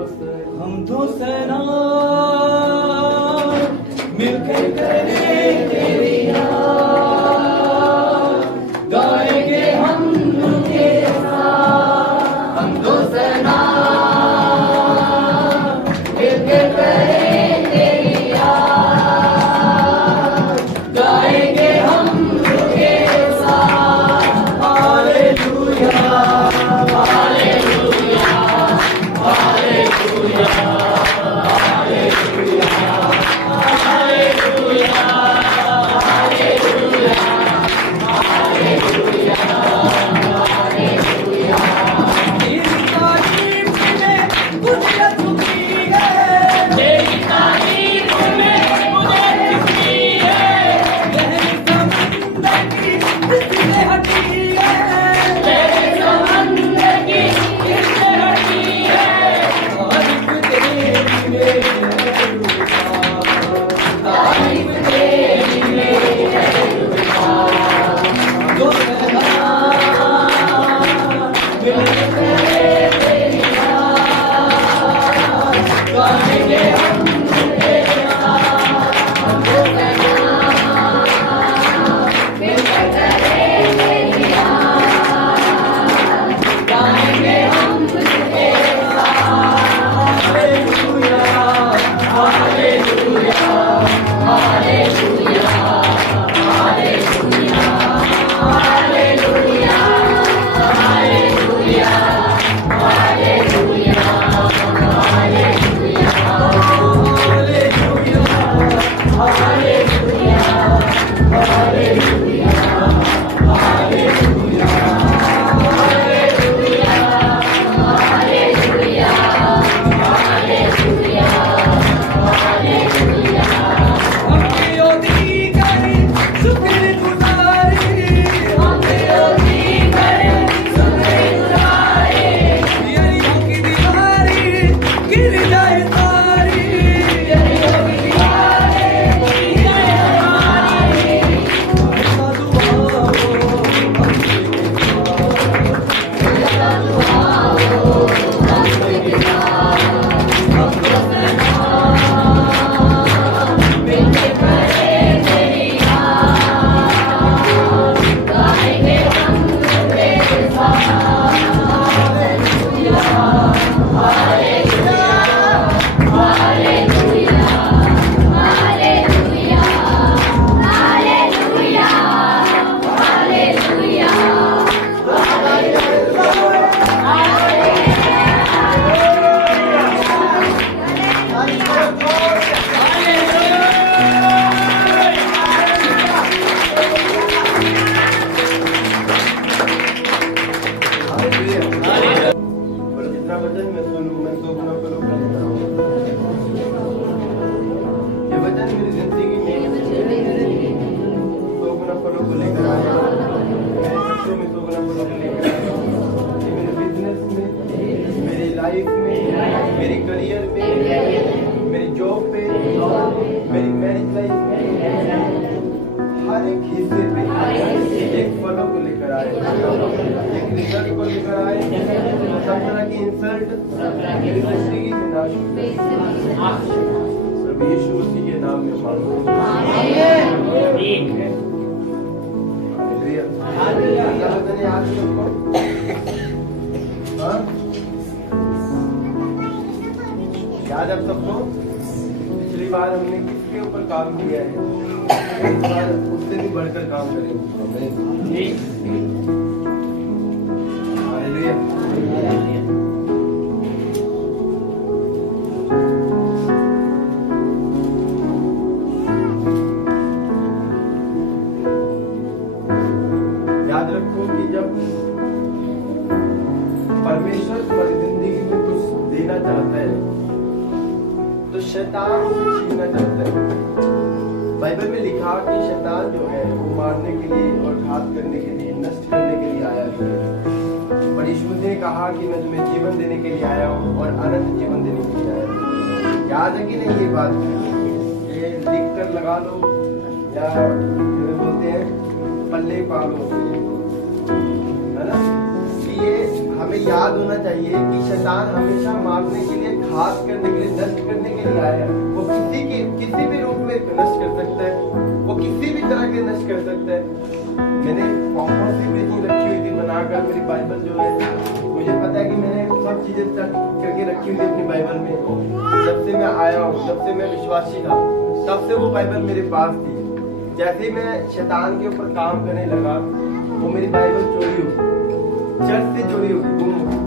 हम तो सना मिलकर करें तेरी याद, गाएंगे हम उनके साथ। हम तो सना मिलकर करें तेरी याद, गाएंगे हम उनके साथ। Hallelujah hallelujah hallelujah hallelujah hallelujah hallelujah hallelujah hallelujah. तेरी तारीफ में मुझे झुकी है, तेरी तारीफ में मुझे झुकी है। लहर समंदर की किसने हटी है, लहर समंदर की किसने हटी है। तारीफ तेरी मेरी तारीफ तेरी मेरी जो सना मिलकर करें तेरी याद, गाएंगे हम तेरे साथ। हम तो सना मिलकर करें तेरी याद, गाएंगे हम तेरे साथ। Hallelujah hallelujah hallelujah hallelujah hallelujah hallelujah hallelujah hallelujah hallelujah hallelujah hallelujah hallelujah hallelujah hallelujah. हमने योगी करी शुक्रगुजारी, हमने योगी करी शुक्रगुजारी। यरीहो की दीवारी गिर जाए सारी, यरीहो की दीवारी गिर जाए सारी। ऐसा दुआ हो ऐसा दुआ हो हमसे किताब। हम तो सना मिलकर करें तेरी याद, गाएंगे हम तेरे साथ। Hallelujah hallelujah hallelujah hallelujah hallelujah hallelujah और जितना वचन मैं सुनूं मैं तो गुना फलों को लेकर आऊं। ये वचन मेरी जिंदगी में तो गुना फलों को लेकर आया। मेरे बच्चों में तो गुना फलों को लेकर आया। ये मेरे बिजनेस में, मेरी लाइफ में, मेरी करियर में, मेरी जॉब पे, मेरी मैरिज लाइफ में, हर एक हिस्से पे एक फलों को लेकर आए, एक रिजल्ट को लेकर आए। सब तरह की इंसल्ट मेरी जिंदगी से नाश हो जाए। प्रभु यीशु मसीह के नाम में मांगो। Hallelujah hallelujah. याद है सबको? हाँ? याद है सबको? पिछली बार हमने किसके ऊपर काम किया है? इस बार उससे भी बढ़कर काम करेंगे। हालेलुया। याद रखो कि जब परमेश्वर तुम्हारी जिंदगी में कुछ देना चाहता है तो शैतान उसे छीनना चाहता है। बाइबल में लिखा कि शैतान जो है वो मारने के लिए और घात करने के लिए, नष्ट करने के लिए आया है। पर यीशु मसीह ने कहा कि मैं तुम्हें जीवन देने के लिए आया हूँ और अनंत जीवन देने के लिए आया हूँ। याद है कि नहीं ये बात? ये लिख कर लगा लो या जो बोलते हैं पल्ले पालो, है ना? कि ये हम हमें याद होना चाहिए कि शैतान हमेशा मारने के लिए, घात करने के लिए, नष्ट करने के लिए आया है। वो किसी भी रूप में नष्ट कर सकता है, वो किसी भी तरह के नष्ट कर सकता है। मैंने बहुत सी मीटिंग रखी हुई थी बनाकर, मेरी बाइबल जो है, मुझे पता है कि मैंने सब चीजें करके रखी हुई थी अपनी बाइबल में। जब से मैं आया हूँ, जब से मैं विश्वासी था, तब से वो बाइबल मेरे पास थी। जैसे ही मैं शैतान के ऊपर काम करने लगा, वो मेरी बाइबल चोरी हो गई, चर्च से चोरी हो गई, गुम हो गई।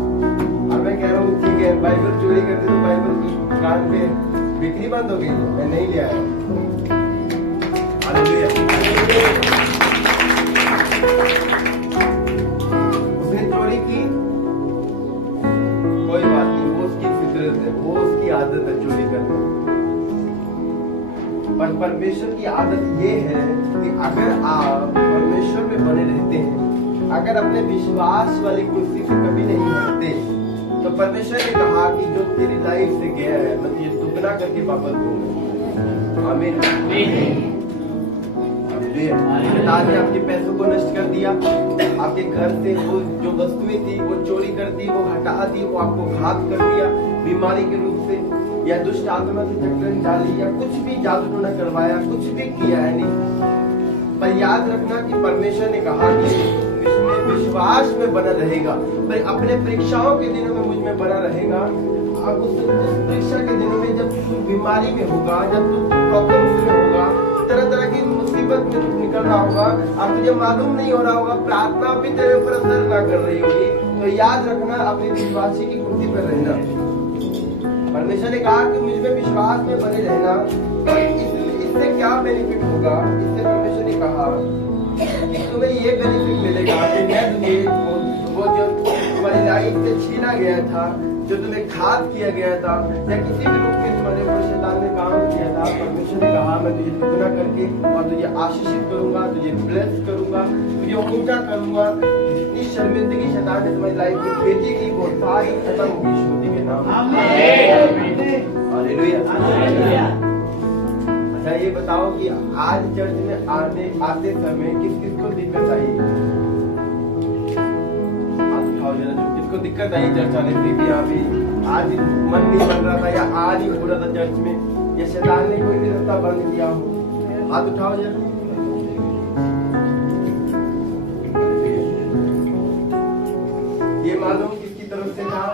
अब मैं कह रहा हूँ ठीक है, बाइबल चोरी करते तो बाइबल की दुकान पे बिक्री बंद हो गई, मैं नहीं ले आया। हालेलुया। उसने चोरी की, कोई बात नहीं, वो उसकी फितरत है, वो उसकी आदत है चोरी करना। पर परमेश्वर की आदत ये है कि अगर आप परमेश्वर में बने रहते हैं, अगर अपने विश्वास वाली कुर्सी से कभी नहीं हटते, तो परमेश्वर ने कहा कि जो तेरी लाइफ से गया है मैं तुझे दुगना करके वापस दूंगा। आमीन। शैतान ने आपके पैसों को नष्ट कर दिया, आपके घर से वो जो वस्तुएं थी वो चोरी कर दी, वो हटा दी, वो आपको घात कर दिया बीमारी के रूप से, या दुष्ट आत्मा से चक्कर डाली, या कुछ भी जादू टोना करवाया, कुछ भी किया है नहीं। पर याद रखना कि परमेश्वर ने कहा कि इसमें विश्वास में बना रहेगा, पर अपने परीक्षाओं के दिनों में मुझ में बना रहेगा। अब उस परीक्षा के दिनों में जब तू बीमारी में होगा, जब तू प्रॉब्लम्स में होगा, तरह तरह की मुसीबत में तू निकल रहा होगा, अब तुझे मालूम नहीं हो रहा होगा, प्रार्थना भी तेरे ऊपर असर ना कर रही होगी, तो याद रखना अपनी विश्वासी की कुर्सी पर रहना। परमेश्वर ने कहा कि मुझ में विश्वास में बने रहना। इससे क्या बेनिफिट होगा? इससे परमेश्वर ने कहा कि तुम्हें ये बेनिफिट मिलेगा कि मैं तुम्हें वो जो तुम्हारी लाइफ से छीना गया था, जो तुम्हें घात किया गया था, या किसी भी रूप में तुम्हारे ऊपर शैतान ने काम किया था, परमेश्वर ने कहा मैं तुझे दुगना करके और तुझे आशीषित करूंगा, तुझे ब्लेस करूंगा, तुझे ऊंचा करूंगा। जितनी शर्मिंदगी शैतान ने तुम्हारी लाइफ में भेजी की वो सारी खत्म होगी यीशु के नाम में। हालेलुया। अच्छा ये बताओ कि आज चर्च में आते समय किस किस को दिक्कत आई? किसको दिक्कत आई चर्च आने से भी? यहाँ भी आज मन नहीं बन रहा था, या आज ही हो रहा था चर्च में, या शैतान ने कोई भी रास्ता बंद किया हो? हाथ उठाओ जरा। ये मालूम किसकी तरफ से था?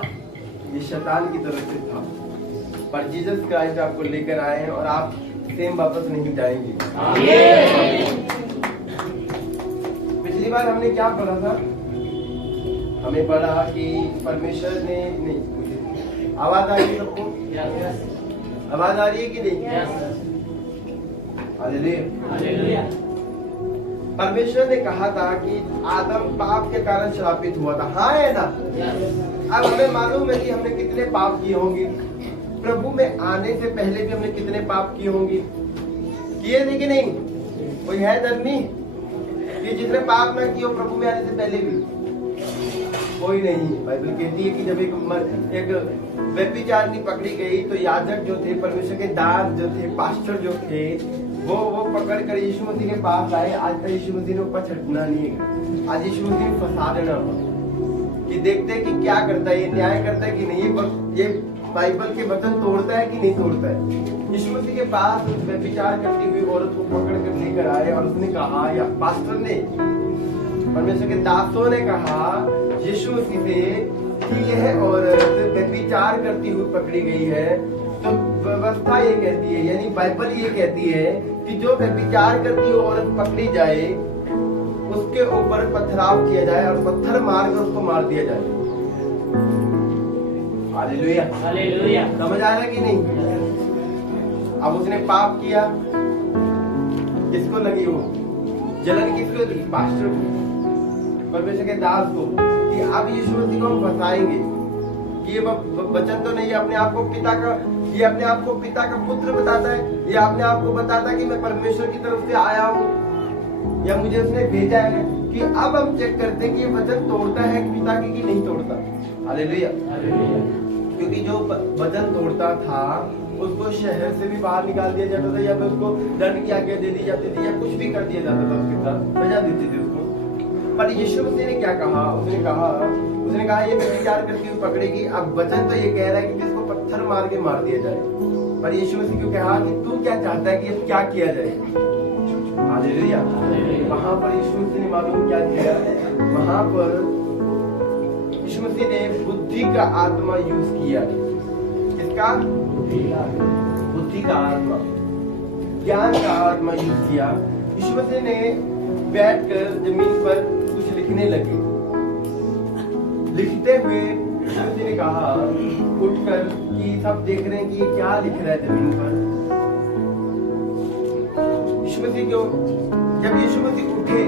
ये शैतान की तरफ से था। पर जीसस क्राइस्ट आपको लेकर आए हैं और आप सेम वापस नहीं जाएंगे। पिछली बार हमने क्या पढ़ा था? हमें पढ़ा कि परमेश्वर ने नहीं, आवाज आ रही है सबको? आवाज आ रही है कि नहीं? हालेलुया। परमेश्वर ने कहा था कि आदम पाप के कारण श्रापित हुआ था, हाँ है ना? अब हमें मालूम है कि हमने कितने पाप किए होंगे। प्रभु में आने से पहले भी हमने कितने पाप किए होंगे, किए थे कि नहीं? कोई है धर्मी कि जिसने पाप ना किए हो प्रभु में आने से पहले भी? कोई नहीं। बाइबल कहती है कि जब एक व्यभिचारिणी पकड़ी गई तो याजक जो थे, परमेश्वर के दास जो थे, पास्टर जो थे, वो पकड़ कर यीशु मसीह के पास आए। आज तक यीशु मसीह ने ऊपर छटना नहीं है, आज यीशु मसीह ने फंसा देना कि देखते हैं कि क्या करता है, ये न्याय करता है कि नहीं, ये बाइबल के वचन तोड़ता है कि नहीं तोड़ता है। यीशु मसीह के पास व्यभिचार करती हुई औरत को पकड़ कर लेकर आए और उसने कहा, या पास्टर ने, परमेश्वर के दासों ने कहा यीशु मसीह से कि यह औरत व्यभिचार करती हुई पकड़ी गई है, तो व्यवस्था ये कहती है, यानी बाइबल ये कहती है कि जो व्यभिचार करती हुई औरत पकड़ी जाए उसके ऊपर पथराव किया जाए और पत्थर मारकर उसको मार दिया जाए। हालेलुया। हालेलुया। समझ आ रहा है कि नहीं? अब उसने पाप किया, किसको लगी वो जलन? किसको लगी? पास्टर को, परमेश्वर के दास को, कि अब यीशु मसीह को हम फंसाएंगे कि ये वचन तो नहीं, अपने आप को पिता का, ये अपने आप को पिता का पुत्र बताता है, ये अपने आप को बताता है कि मैं परमेश्वर की तरफ से आया हूँ, या मुझे उसने भेजा है। कि अब हम चेक करते हैं कि ये वचन तोड़ता है पिता की कि नहीं तोड़ता। हालेलुया। क्योंकि जो वचन तोड़ता था उसको शहर से भी बाहर निकाल दिया जाता था, या फिर उसको दंड की आज्ञा दे दी जाती थी, या कुछ भी कर दिया जाता था, उसके साथ सजा देती थी उसको। पर यीशु मसीह ने क्या कहा? उसने कहा ये व्यभिचार करके हुए पकड़ेगी। अब वचन तो ये कह रहा है कि इसको पत्थर मार के मार दिया जाए, पर यीशु मसीह को कहा कि तू क्या चाहता है कि क्या किया जाए? हालेलुया। वहां पर यीशु मसीह ने मालूम क्या किया? वहां पर यीशु मसीह ने बुद्धि का आत्मा यूज किया। किसका? बुद्धि का आत्मा, ज्ञान का आत्मा यूज किया। यीशु मसीह ने बैठकर जमीन पर कुछ लिखने लगे। लिखते हुए यीशु मसीह ने कहा उठकर कि सब देख रहे हैं कि ये क्या लिख रहा है जमीन पर। यीशु मसीह जब यीशु मसीह उठे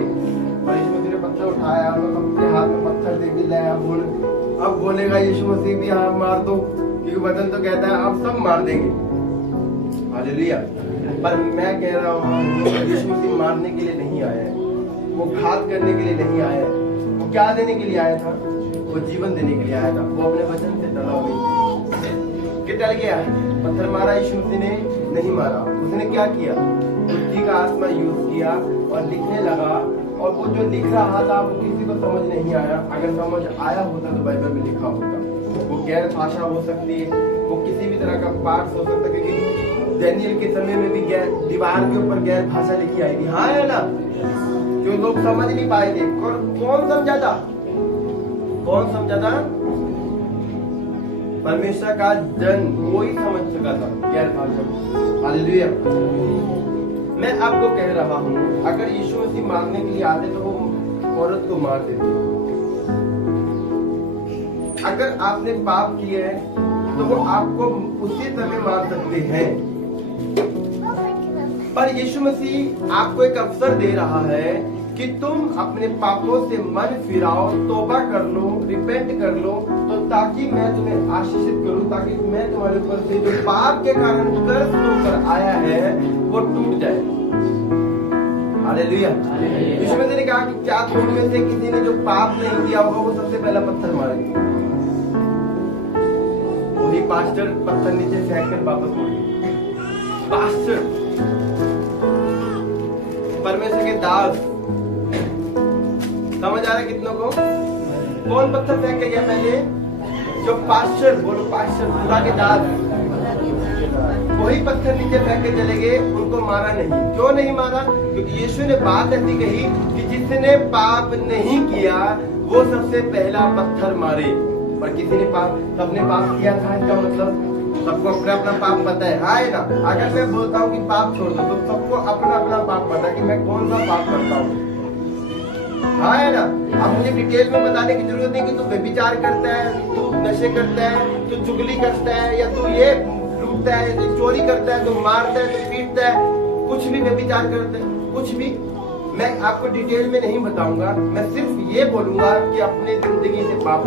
और यीशु मसीह ने पत्थर उठाया और अपने हाथ में पत्थर दे के लाया, अब बोलेगा यीशु मसीह भी हाँ मार दो, क्योंकि वचन तो कहता है अब सब मार देंगे। हालेलुया। पर मैं कह रहा हूँ यीशु मसीह मारने के लिए नहीं आया है, वो घात करने के लिए नहीं आया है। वो क्या देने के लिए आया था? वो जीवन देने के लिए आया था। वो अपने वचन से टला हुआ कि टल गया। पत्थर मारा यीशु मसीह ने? नहीं मारा। उसने क्या किया? बुद्धि का आत्मा यूज किया और लिखने लगा। और वो जो लिख रहा था वो किसी को समझ नहीं आया। अगर समझ आया होता तो बाइबल में लिखा होता। वो गैर भाषा हो सकती है, वो किसी भी तरह का पाठ हो सकता है, क्योंकि दानियेल के समय में भी दीवार के ऊपर गैर भाषा लिखी आई थी। हाँ है ना? जो लोग समझ नहीं पाए थे। कौन समझा था? कौन समझा था? परमेश्वर का जन वही समझ सका था गैर भाषा। हालेलुया। मैं आपको कह रहा हूँ अगर यीशु मसीह मारने के लिए आते तो वो औरत को मार देते। अगर आपने पाप किए तो वो आपको उसी समय मार सकते हैं। पर यीशु मसीह आपको एक अवसर दे रहा है कि तुम अपने पापों से मन फिराओ, तौबा कर लो, रिपेंट कर लो, तो ताकि मैं तुम्हें आशीषित करूं, ताकि मैं तुम्हारे ऊपर से जो पाप के कारण कर्ज तुम पर आया है वो टूट जाए। हालेलुया। यीशु मसीह ने कहा कि क्या तुम में से किसी ने जो पाप नहीं किया होगा वो सबसे पहला पत्थर मारेगा। वही पास्टर पत्थर नीचे फेंक कर वापस मुड़ गए। पास्टर, परमेश्वर के दास, समझ आ रहा है कितनों को? कौन पत्थर फेंक के गया पहले? जो पास्टर, बोलो पास्टर, खुदा के दास, वही पत्थर नीचे फेंक के चले गए। उनको मारा नहीं। क्यों नहीं मारा? क्योंकि यीशु ने बात ऐसी कही कि जिसने पाप नहीं किया वो सबसे पहला पत्थर मारे। पर किसी ने सबने पाप किया था, इसका मतलब सबको अपना अपना पाप पता है। हाँ है ना? अगर मैं बोलता हूँ कि पाप छोड़ दो तो सबको अपना अपना पाप पता है कि मैं कौन सा पाप करता हूँ। हाँ है ना? अब मुझे डिटेल में बताने की जरूरत नहीं कि तू व्यभिचार करता है, तू नशे करता है, तू चुगली करता है, या तू ये लूटता है, तू चोरी करता है, तू मारता है, तू पीटता है, कुछ भी व्यभिचार करता है, कुछ भी। मैं आपको डिटेल में नहीं बताऊंगा। मैं सिर्फ ये बोलूंगा कि अपनी जिंदगी से पाप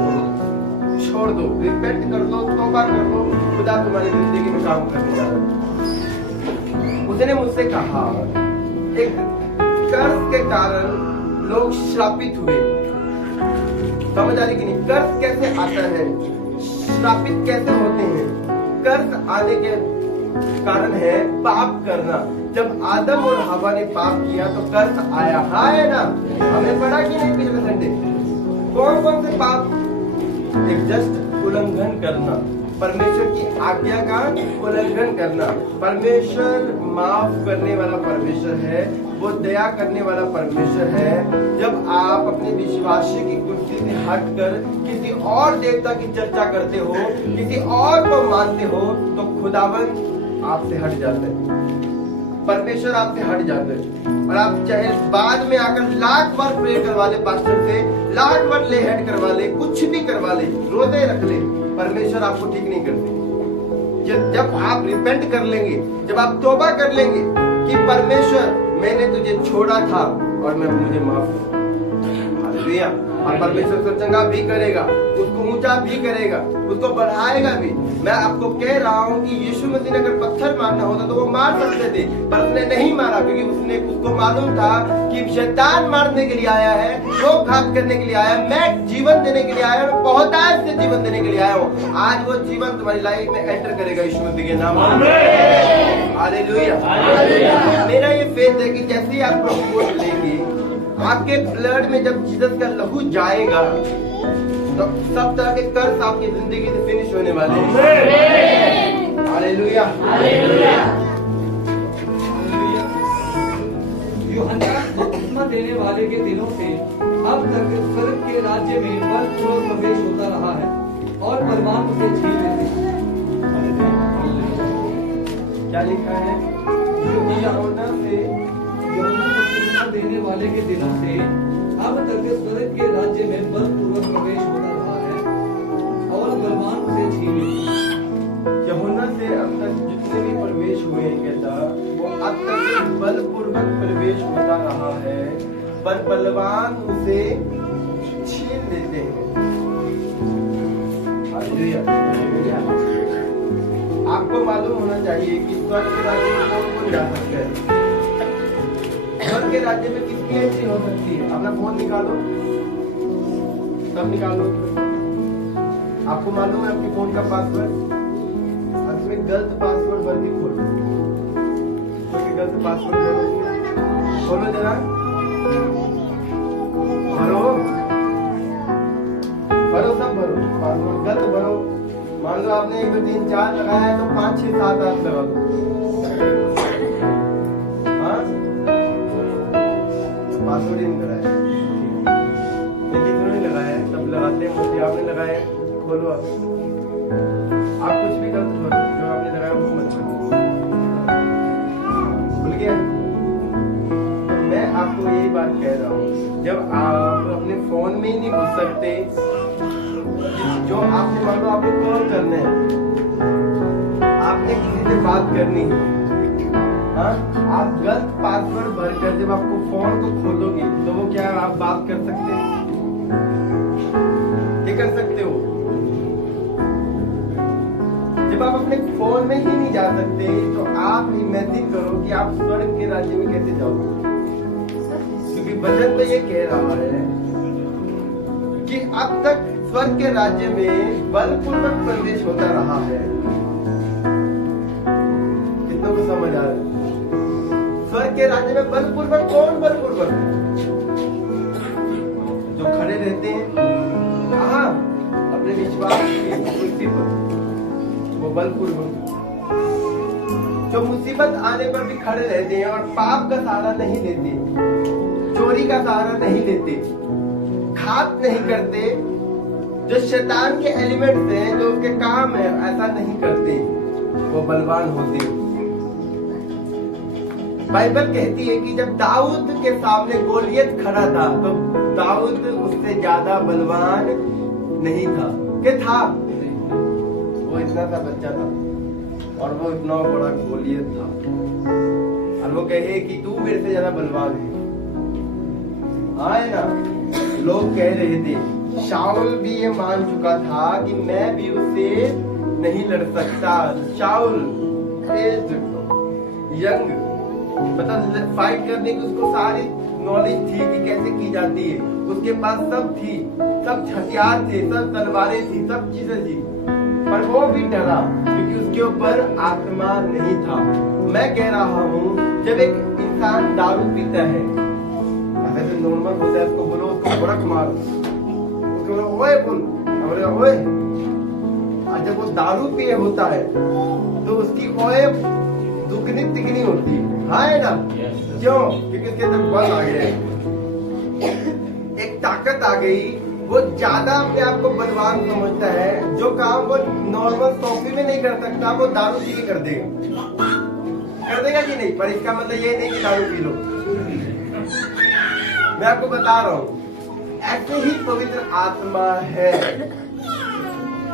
छोड़ दो, रिपेंट कर दो, तौबा कर दो। खुदा तुम्हारी जिंदगी में काम करने जा रहा है। उसने मुझसे कहा एक कर्ज के कारण लोग श्रापित हुए। समझ आ रही कि नहीं? कर्ज कैसे आता है? श्रापित कैसे होते हैं? कर्ज आने के कारण है पाप करना। जब आदम और हवा ने पाप किया तो कर्ज आया। हाँ है ना? हमने पढ़ा कि नहीं पिछले संडे? कौन कौन से पाप? एक जस्ट उल्लंघन करना, परमेश्वर की आज्ञा का उल्लंघन करना। परमेश्वर माफ करने वाला परमेश्वर है, वो दया करने वाला परमेश्वर है। जब आप अपने विश्वासी की कुर्सी से हटकर किसी और देवता की चर्चा करते हो, किसी और को मानते हो, तो खुदावन आपसे हट जाता है, परमेश्वर आपसे हट जाता है। और आप चाहे बाद में आकर लाख बार प्रे करवा ले पास्टर से, लाख बार ले हेड करवा ले, कुछ भी करवा ले, रोते रख ले, परमेश्वर आपको ठीक नहीं करते। जब आप रिपेंट कर लेंगे, जब आप तौबा कर लेंगे कि परमेश्वर मैंने तुझे छोड़ा था और मैं मुझे माफ कर, हालेलुया। और परमेश्वर को चंगा भी करेगा, उसको ऊंचा भी करेगा, उसको बढ़ाएगा भी। मैं आपको कह रहा हूँ कि यीशु मसीह ने अगर पत्थर मारना होता तो वो मार सकते थे, पर उसने नहीं मारा, क्योंकि उसको मालूम था कि शैतान मारने के लिए आया है, लोग घात करने के लिए आया है, मैं जीवन देने के लिए आया हूँ, बहुतायत से जीवन देने के लिए आया हूँ। आज वो जीवन तुम्हारी लाइफ में एंटर करेगा यीशु मसीह के नाम में। हालेलुया। मेरा ये फेथ है कि जैसे ही आप प्रभु को लेंगे, आपके ब्लड में जब जीसस का लहू जाएगा तो सब तरह के कर्ज आपकी जिंदगी से फिनिश होने वाले हैं। हालेलुया। यूहन्ना बपतिस्मा देने वाले के दिनों से अब तक स्वर्ग के राज्य में बलपूर्वक प्रवेश होता रहा है और बलवान उसे छीन लेते हैं। क्या लिखा है? यूहन्ना बपतिस्मा देने वाले के दिनों से अब तक स्वर्ग के राज्य में बलपूर्वक प्रवेश होता रहा है और बलवान उसे छीन लेते हैं। यूहन्ना से अब तक जितने भी प्रवेश हुए हैं कहता वो अब तक बलपूर्वक प्रवेश होता रहा है, पर बलवान उसे छीन लेते हैं। हालेलुया। आपको मालूम होना चाहिए कि स्वर्ग के राज्य में कौन कौन जा सकता है। स्वर्ग के राज्य में किसकी एंट्री हो सकती है? अपना फोन निकालो, सब निकालो। आपको मालूम है आपके फोन का पासवर्ड? इसमें गलत पासवर्ड भर के खोलो, गलत पासवर्ड खोलो जरा, भरो सब भरो, पासवर्ड गलत भरो। मान लो आपने 1 2 3 4 लगाया है तो 5 6 7 8 लगा दो। हाँ, पासवर्ड ही नहीं लगाया, जितने लगाया है सब लगाते हैं। मुझे आपने लगाया, खोलो आप कुछ भी गलत करो, जो आपने लगाया वो मत करो। भूल गया? तो मैं आपको यही बात कह रहा हूँ, जब आप अपने फोन में ही नहीं घुस सकते, जो आपने मान लो आपको कॉल करना है, आपने किसी से बात करनी है, हाँ, आप गलत पासवर्ड भरकर जब आपको फोन को खोलोगे तो वो क्या आप बात कर सकते हैं? ये कर सकते हो? जब आप अपने फोन में ही नहीं जा सकते तो आप इमेजिन करो कि आप स्वर्ग के राज्य में कैसे जाओगे। क्योंकि वचन तो ये कह रहा है कि अब तक स्वर्ग के राज्य में बलपूर्वक प्रवेश होता रहा है। कितनों को समझ आ रहा है? स्वर्ग के राज्य में बलपूर्वक, कौन बलपूर्वक? जो खड़े रहते हैं हाँ अपने विश्वास की कुर्सी पर, वो बलपूर्वक। जो मुसीबत आने पर भी खड़े रहते हैं और पाप का सहारा नहीं लेते, चोरी का सहारा नहीं लेते, घात नहीं करते, जो शैतान के एलिमेंट्स हैं, जो उसके काम है, ऐसा नहीं करते, वो बलवान होते। बाइबल कहती है कि जब दाऊद के सामने गोलियत खड़ा था तो दाऊद उससे ज्यादा बलवान नहीं था। क्या था? वो इतना सा बच्चा था और वो इतना बड़ा गोलियत था, और वो कहे कि तू मेरे से ज्यादा बलवान है। हाँ है ना? लोग कह रहे थे, शाऊल भी ये मान चुका था कि मैं भी उससे नहीं लड़ सकता। शाऊल यंग, मतलब फाइट करने की उसको सारी नॉलेज थी कि कैसे की जाती है, उसके पास सब थी, सब हथियार थे, सब तलवारें थी, सब चीजें थी, पर वो भी डरा क्योंकि उसके ऊपर आत्मा नहीं था। मैं कह रहा हूँ जब एक इंसान दारू पीता है, वैसे नॉर्मल होता है, उसको बोलो उसको बड़ा मार, उसको बोलो ओए बोल, बोलेगा ओए। और जब वो दारू पिए होता है तो उसकी ओए दुगनी तिगनी होती है। हाँ है ना? क्यों? क्योंकि उसके अंदर बल आ गया, एक ताकत आ गई, वो ज्यादा अपने आप को बलवान समझता है। जो काम वो नॉर्मल कॉफी में नहीं कर सकता, वो दारू पी के कर देगा कि नहीं? पर इसका मतलब ये नहीं कि दारू पी लो। मैं आपको बता रहा हूँ, ऐसे ही पवित्र आत्मा है।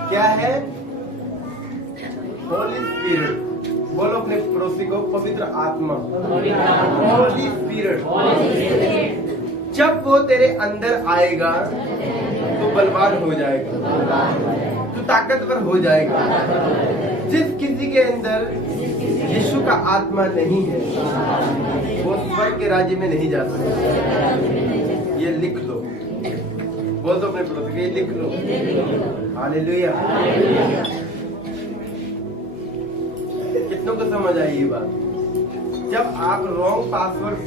क्या है? होली स्पिरिट। बोलो अपने पड़ोसी को, पवित्र आत्मा, होली स्पिरिट। जब वो तेरे अंदर आएगा तो बलवान हो जाएगा, तो ताकतवर हो जाएगा। जिस किसी के अंदर यीशु का आत्मा नहीं है वो स्वर्ग के राज्य में नहीं जा सकता। ये लिख लो, बोल दो अपने पड़ोसी को, ये लिख लो। हालेलुया। कितनों को समझ आई ये बात? जब आप रॉन्ग पासवर्ड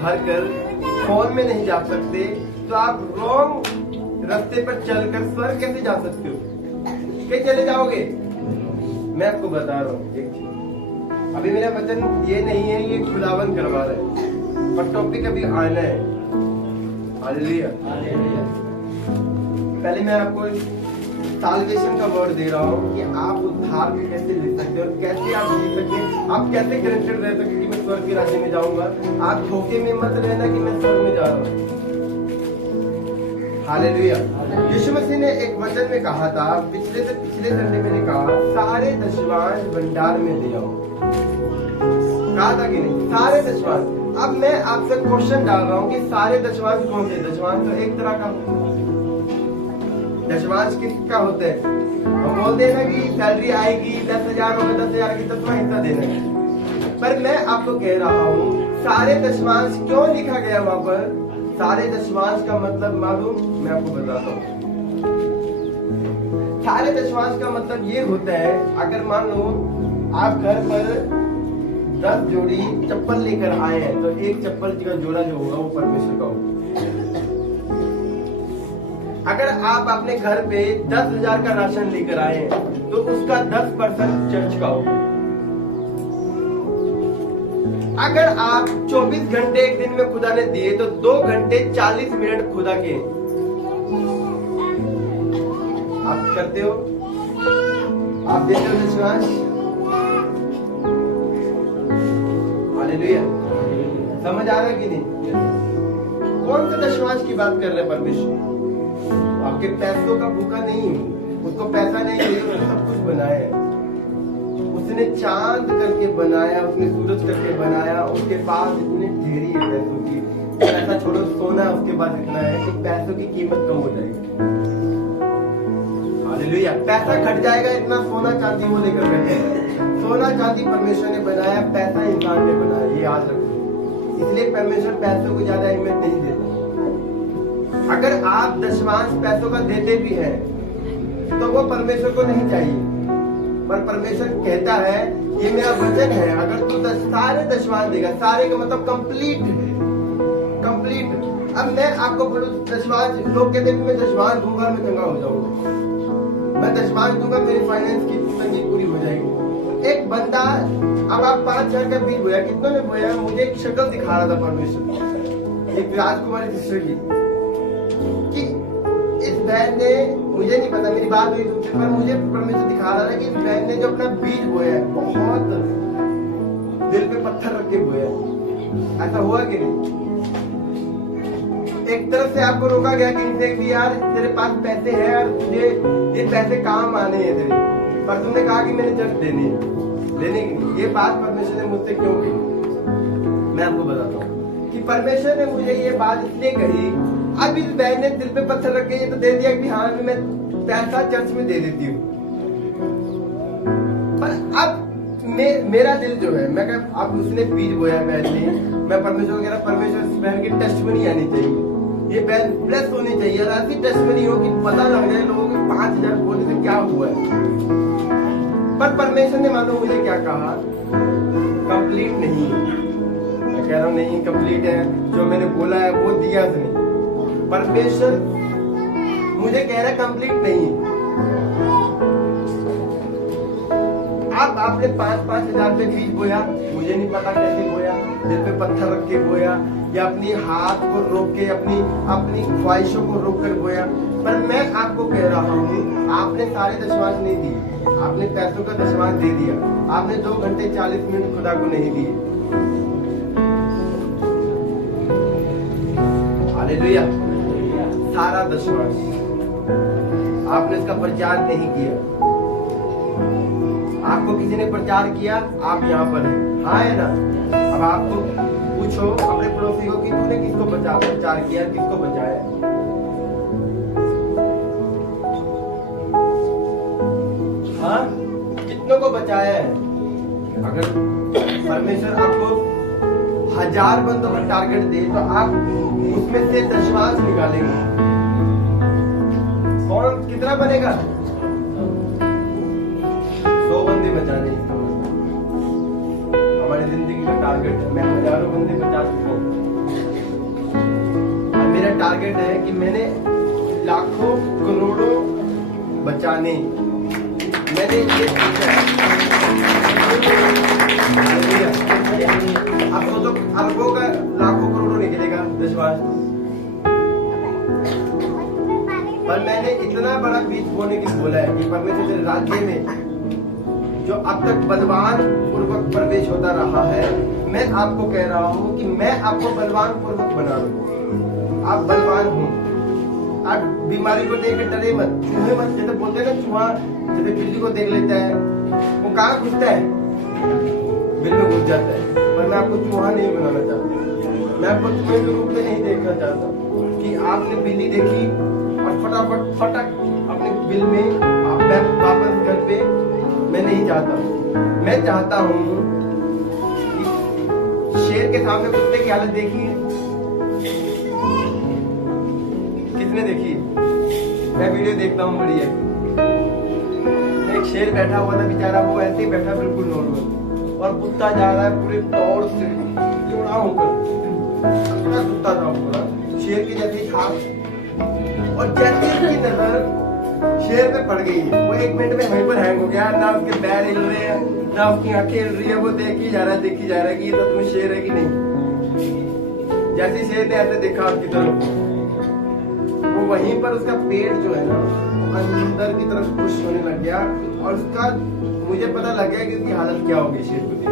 भरकर फोन में नहीं जा सकते तो आप रॉन्ग रास्ते पर चलकर स्वर्ग कैसे जा सकते हो? क्या चले जाओगे? मैं आपको बता रहा हूँ एक चीज। अभी मेरा वचन ये नहीं है, ये खुदावन करवा रहा है, पर टॉपिक अभी आना है। हालेलुया। पहले मैं आपको साल्वेशन का वर्ड दे रहा हूँ कि आप उद्धार में कैसे ले सकते हो और कैसे आप जी सकते हैं, आप कैसे कनेक्टेड रह सकते कि मैं स्वर्ग के राज्य में जाऊंगा। आप धोखे में मत रहना कि मैं स्वर्ग में जा रहा हूँ। हालेलुया। यीशु मसीह ने एक वचन में कहा था, पिछले संडे मैंने कहा, सारे दशमांश भंडार में दे आओ। कहा था कि नहीं? सारे दशमांश। अब मैं आपसे क्वेश्चन डाल रहा हूँ कि सारे दशमांश कौन से? दशमांश तो एक तरह का, दशमांश किसका होता है? हम बोलते हैं ना कि सैलरी आएगी 10,000 होगा, 10,000 की 10वां हिस्सा देना है। पर मैं आपको कह रहा हूँ सारे दशमांश क्यों लिखा गया वहां पर? सारे दशमांश का मतलब मालूम? मैं आपको बताता हूँ। सारे दशमांश का मतलब ये होता है, अगर मान लो आप घर पर 10 जोड़ी चप्पल लेकर आए हैं तो एक चप्पल का जोड़ा जो होगा वो परमेश्वर का होगा। अगर आप अपने घर पे 10,000 का राशन लेकर आए हैं तो उसका 10% चर्च का होगा। अगर आप 24 घंटे एक दिन में खुदा ने दिए तो 2 घंटे 40 मिनट खुदा के आप करते हो, आप देते हो दशमांश। हालेलुया। समझ आ रहा है कि नहीं? कौन सा दशमांश की बात कर रहे हैं परमेश्वर? आपके पैसों का भूखा नहीं हूँ, उसको पैसा नहीं है, उसने सब कुछ बनाया है। उसने चांद करके बनाया, उसने सूरज करके बनाया, उसके पास इतनी ढेरी है पैसों की। पैसा छोड़ो, सोना उसके पास इतना है कि पैसों की कीमत कम हो जाएगी। हालेलुया। पैसा घट जाएगा, इतना सोना चांदी वो लेकर बैठेगा। सोना चांदी परमेश्वर ने बनाया, पैसा इंसान ने बनाया, ये याद रखो। इसलिए परमेश्वर पैसों को ज्यादा अहमियत नहीं देता। अगर आप दशमांश पैसों का देते भी हैं तो वो परमेश्वर को नहीं चाहिए, पर परमेश्वर कहता है ये मेरा वचन है, अगर तू सारे दशमांश देगा, सारे का मतलब कंप्लीट कंप्लीट। अब मैं आपको बोलूं दशमांश, लोग कहते हैं मैं दशमांश दूंगा मैं चंगा हो जाऊंगा, मैं दशमांश दूंगा मेरी फाइनेंस की तंगी पूरी हो जाएगी। एक बंदा, अब आप 5,000 का बीज बोया, कितनों ने बोया? मुझे एक शक्ल दिखा रहा था परमेश्वर, एक राजकुमारी सिस्टर की, कि इस बहन ने, मुझे नहीं पता, मेरी बात हुई तुमसे, पर मुझे परमेश्वर दिखा रहा था कि इस बहन ने जो अपना बीज बोया है बहुत दिल पे पत्थर रख के बोया है। ऐसा हुआ कि नहीं? एक तरफ से आपको रोका गया कि यार तेरे पास पैसे हैं और तुझे ये पैसे काम आने हैं तेरे, पर तुमने कहा कि मैंने चर्च लेने की। ये बात परमेश्वर ने मुझसे क्यों कही? मैं आपको बताता हूँ कि परमेश्वर ने मुझे ये बात इसलिए कही, अब इस बहन ने दिल पे पत्थर रख के ये तो दे दिया कि हाँ मैं पैसा चर्च में दे देती हूँ, पर अब मेरा दिल जो है, मैं कहा अब उसने बीज बोया बहन ने, मैं परमेश्वर को कह रहा परमेश्वर इस बहन की टेस्टमनी आनी चाहिए, ये बहन ब्लेस होनी चाहिए, और ऐसी टेस्टमनी हो कि पता लग जाए लोगों को 5,000 बोलने से क्या हुआ है। पर परमेश्वर ने मानो मुझे क्या कहा? कंप्लीट नहीं। मैं कह रहा हूँ नहीं कंप्लीट है, जो मैंने बोला है वो दिया उसने। परमेश्वर मुझे कह रहा है कंप्लीट नहीं। अब आपने 5,000 पे बीज बोया, मुझे नहीं पता कैसे बोया, दिल पे पत्थर रख के बोया या अपनी हाथ को रोक के अपनी ख्वाहिशों को रोक कर बोया, पर मैं आपको कह रहा हूँ आपने सारे दशमांश नहीं दिए, आपने पैसों का दशमांश दे दिया, आपने 2 घंटे 40 मिनट खुदा को नहीं दिए। हालेलुया। सारा दशमांश आपने इसका प्रचार नहीं किया, आपको किसी ने प्रचार किया, आप यहाँ पर हैं, हाँ है ना? अब आपको पूछो अपने पड़ोसी को कि तूने किसको प्रचार किया, किसको बचाया? हाँ, कितनों को बचाया है? अगर परमेश्वर आपको 1000 बंदों का टारगेट दे तो आप उसमें से दशमांश निकालेंगे, कौन कितना बनेगा? 100 बंदे बचाने इसका मतलब हमारी जिंदगी का टारगेट है। मैं हजारों बंदे बचा चुका हूँ, और मेरा टारगेट है कि मैंने लाखों करोड़ों बचाने, मैंने ये सोचा है। अब तो अरबों का लाखों करोड़ों निकलेगा विश्वास, पर मैंने इतना बड़ा बीज बोने की बोला है कि परमेश्वर के राज्य में जो अब तक बलवान पूर्वक प्रवेश होता रहा है, मैं आपको कह रहा हूँ कि मैं आपको बलवान पूर्वक बना दूँ। आप बलवान हो, आप बीमारी को देख के डरे मत, चूहे मत। जैसे बोलते हैं ना, चूहा जैसे बिल्ली को देख लेता है, वो कहाँ घुसता है? बिल में घुस जाता है। पर मैं आपको चूहा नहीं बनाना चाहता, मैं आपको चूहे के रूप में नहीं देखना चाहता कि आपने बिल्ली देखी और फटाफट फटक अपने बिल में आप वापस घर पे। मैं नहीं चाहता, मैं चाहता हूँ कि शेर के सामने कुत्ते की हालत देखी है? किसने देखी? मैं वीडियो देखता हूँ बड़ी है। एक शेर बैठा हुआ था बेचारा, वो ऐसे ही बैठा बिल्कुल नॉर्मल, और कुत्ता जा रहा है पूरे तौर से चौड़ा होकर, पूरा कुत्ता था पूरा शेर के जैसे था, और जैसे उसकी नजर शेर पे पड़ गई है, वो 1 मिनट में वहीं पर हैंग हो गया। ना उसके पैर हिल रहे हैं, ना उसकी आंखें हिल रही है, वो देखी जा रहा है कि ये तो तुम्हें शेर है कि नहीं। जैसे शेर ने ऐसे देखा आपकी तरफ, वो वहीं पर उसका पेट जो है ना अंदर की तरफ पुश होने लग गया, और उसका मुझे पता लग गया कि उसकी हालत क्या होगी शेर को देख।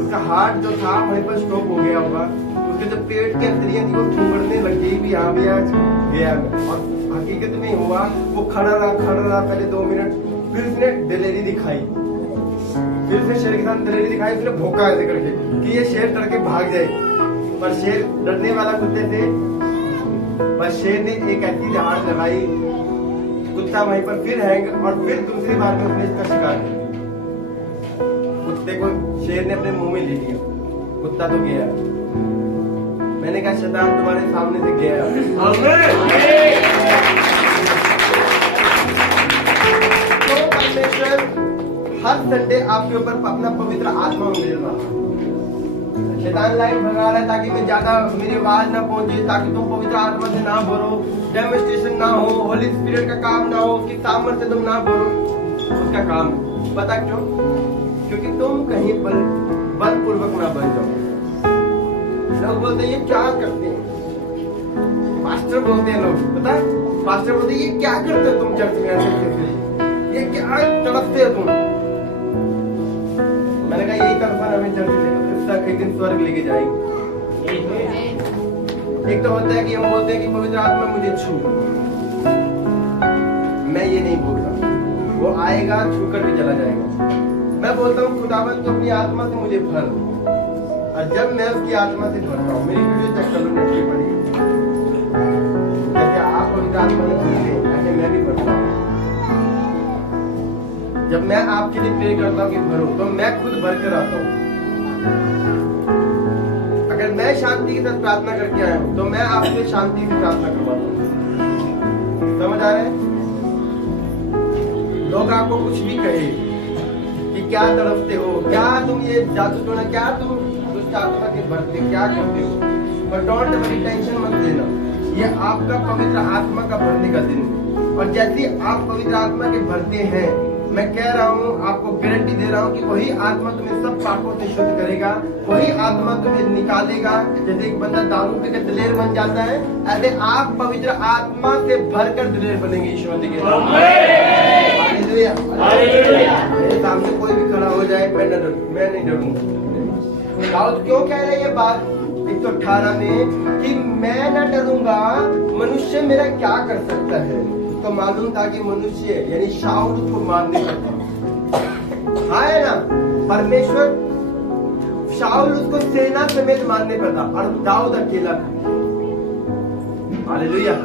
उसका हार्ट जो था वहीं पर स्टॉप हो गया होगा, उसके जो पेट की अंतरियां थी वो फूंकने लग गई भी हाँ भैया गया। और हकीकत में हुआ, वो खड़ा रहा पहले 2 मिनट, फिर उसने डिलीवरी दिखाई, फिर उसने शेर के साथ डिलीवरी दिखाई, उसने भौंका ऐसे करके कि ये शेर डर के भाग जाए, पर शेर डरने वाला कुत्ते से, पर शेर ने एक ऐसी दहाड़ लगाई, कुत्ता वहीं पर फिर हैंग, और फिर दूसरी बार में उसने इसका शिकार किया। कुत्ते को शेर ने अपने मुंह में ले लिया, कुत्ता तो गया। मैंने कहा शैतान तुम्हारे सामने से गया। तो परमेश्वर हर संडे आपके ऊपर अपना पवित्र आत्मा मिल रहा है। शैतान लाइट भगा रहा है ताकि मैं ज्यादा मेरी आवाज ना पहुंचे, ताकि तुम पवित्र आत्मा से ना भरो, डेमोन्स्ट्रेशन ना हो, होली स्पिरिट का काम ना हो, उसकी सामर्थ्य से तुम ना भरो। उसका काम पता क्यों? क्योंकि तुम कहीं पर बलपूर्वक ना बन जाओ। लोग बोलते हैं ये क्या करते हैं, पास्टर बोलते हैं लोग, पता है पास्टर बोलते हैं ये क्या करते हो तुम चर्च में ऐसे, ये क्या तड़पते हो तुम। मैंने कहा यही तरफा हमें चर्च लेकर एक दिन स्वर्ग लेके जाएगी। एक तो होता है कि हम बोलते हैं कि पवित्र आत्मा मुझे छू, मैं ये नहीं बोलता, वो आएगा छू कर भी चला जाएगा। मैं बोलता हूँ खुदावंद तो अपनी आत्मा से मुझे भर, और जब मैं उसकी आत्मा से भरता हूँ, मेरी वीडियो चेक कर लो, नेट पड़ी, जैसे आप पवित्र आत्मा से भरते ऐसे मैं भी भरता हूँ। जब मैं आपके लिए प्रे करता हूँ कि भरो, तो मैं खुद भर कर आता हूँ। अगर मैं शांति के साथ प्रार्थना करके आया हूँ, तो मैं आपसे शांति से प्रार्थना करवाता हूँ। समझ आ रहे हैं? लोग आपको कुछ भी कहे कि क्या तड़पते हो, क्या तुम ये जादू टोना, क्या तुम आत्मा के भरते क्या करते हो, पर डोंट वरी, टेंशन मत लेना, ये आपका पवित्र आत्मा का भरने का दिन। और जैसे आप पवित्र आत्मा के भरते हैं, मैं कह रहा हूँ, आपको गारंटी दे रहा हूँ कि वही आत्मा तुम्हें सब पापों से शुद्ध करेगा, वही आत्मा तुम्हें निकालेगा। जैसे एक बंदा दारू पीकर दिलेर बन जाता है, ऐसे आप पवित्र आत्मा से भरकर दिलेर बनेंगे ईश्वर के। मेरे सामने कोई भी खड़ा हो जाए, मैं नहीं डरूंगा। दाऊद क्यों कह रहे ये बात 118 में कि मैं न डरूंगा, मनुष्य मेरा क्या कर सकता है। तो मालूम था कि मनुष्य यानी शाऊल उसको मारने का था, हाँ है ना। परमेश्वर शाऊल उसको सेना समेत मारने पर था, और दाऊद अकेला था। हालेलुया।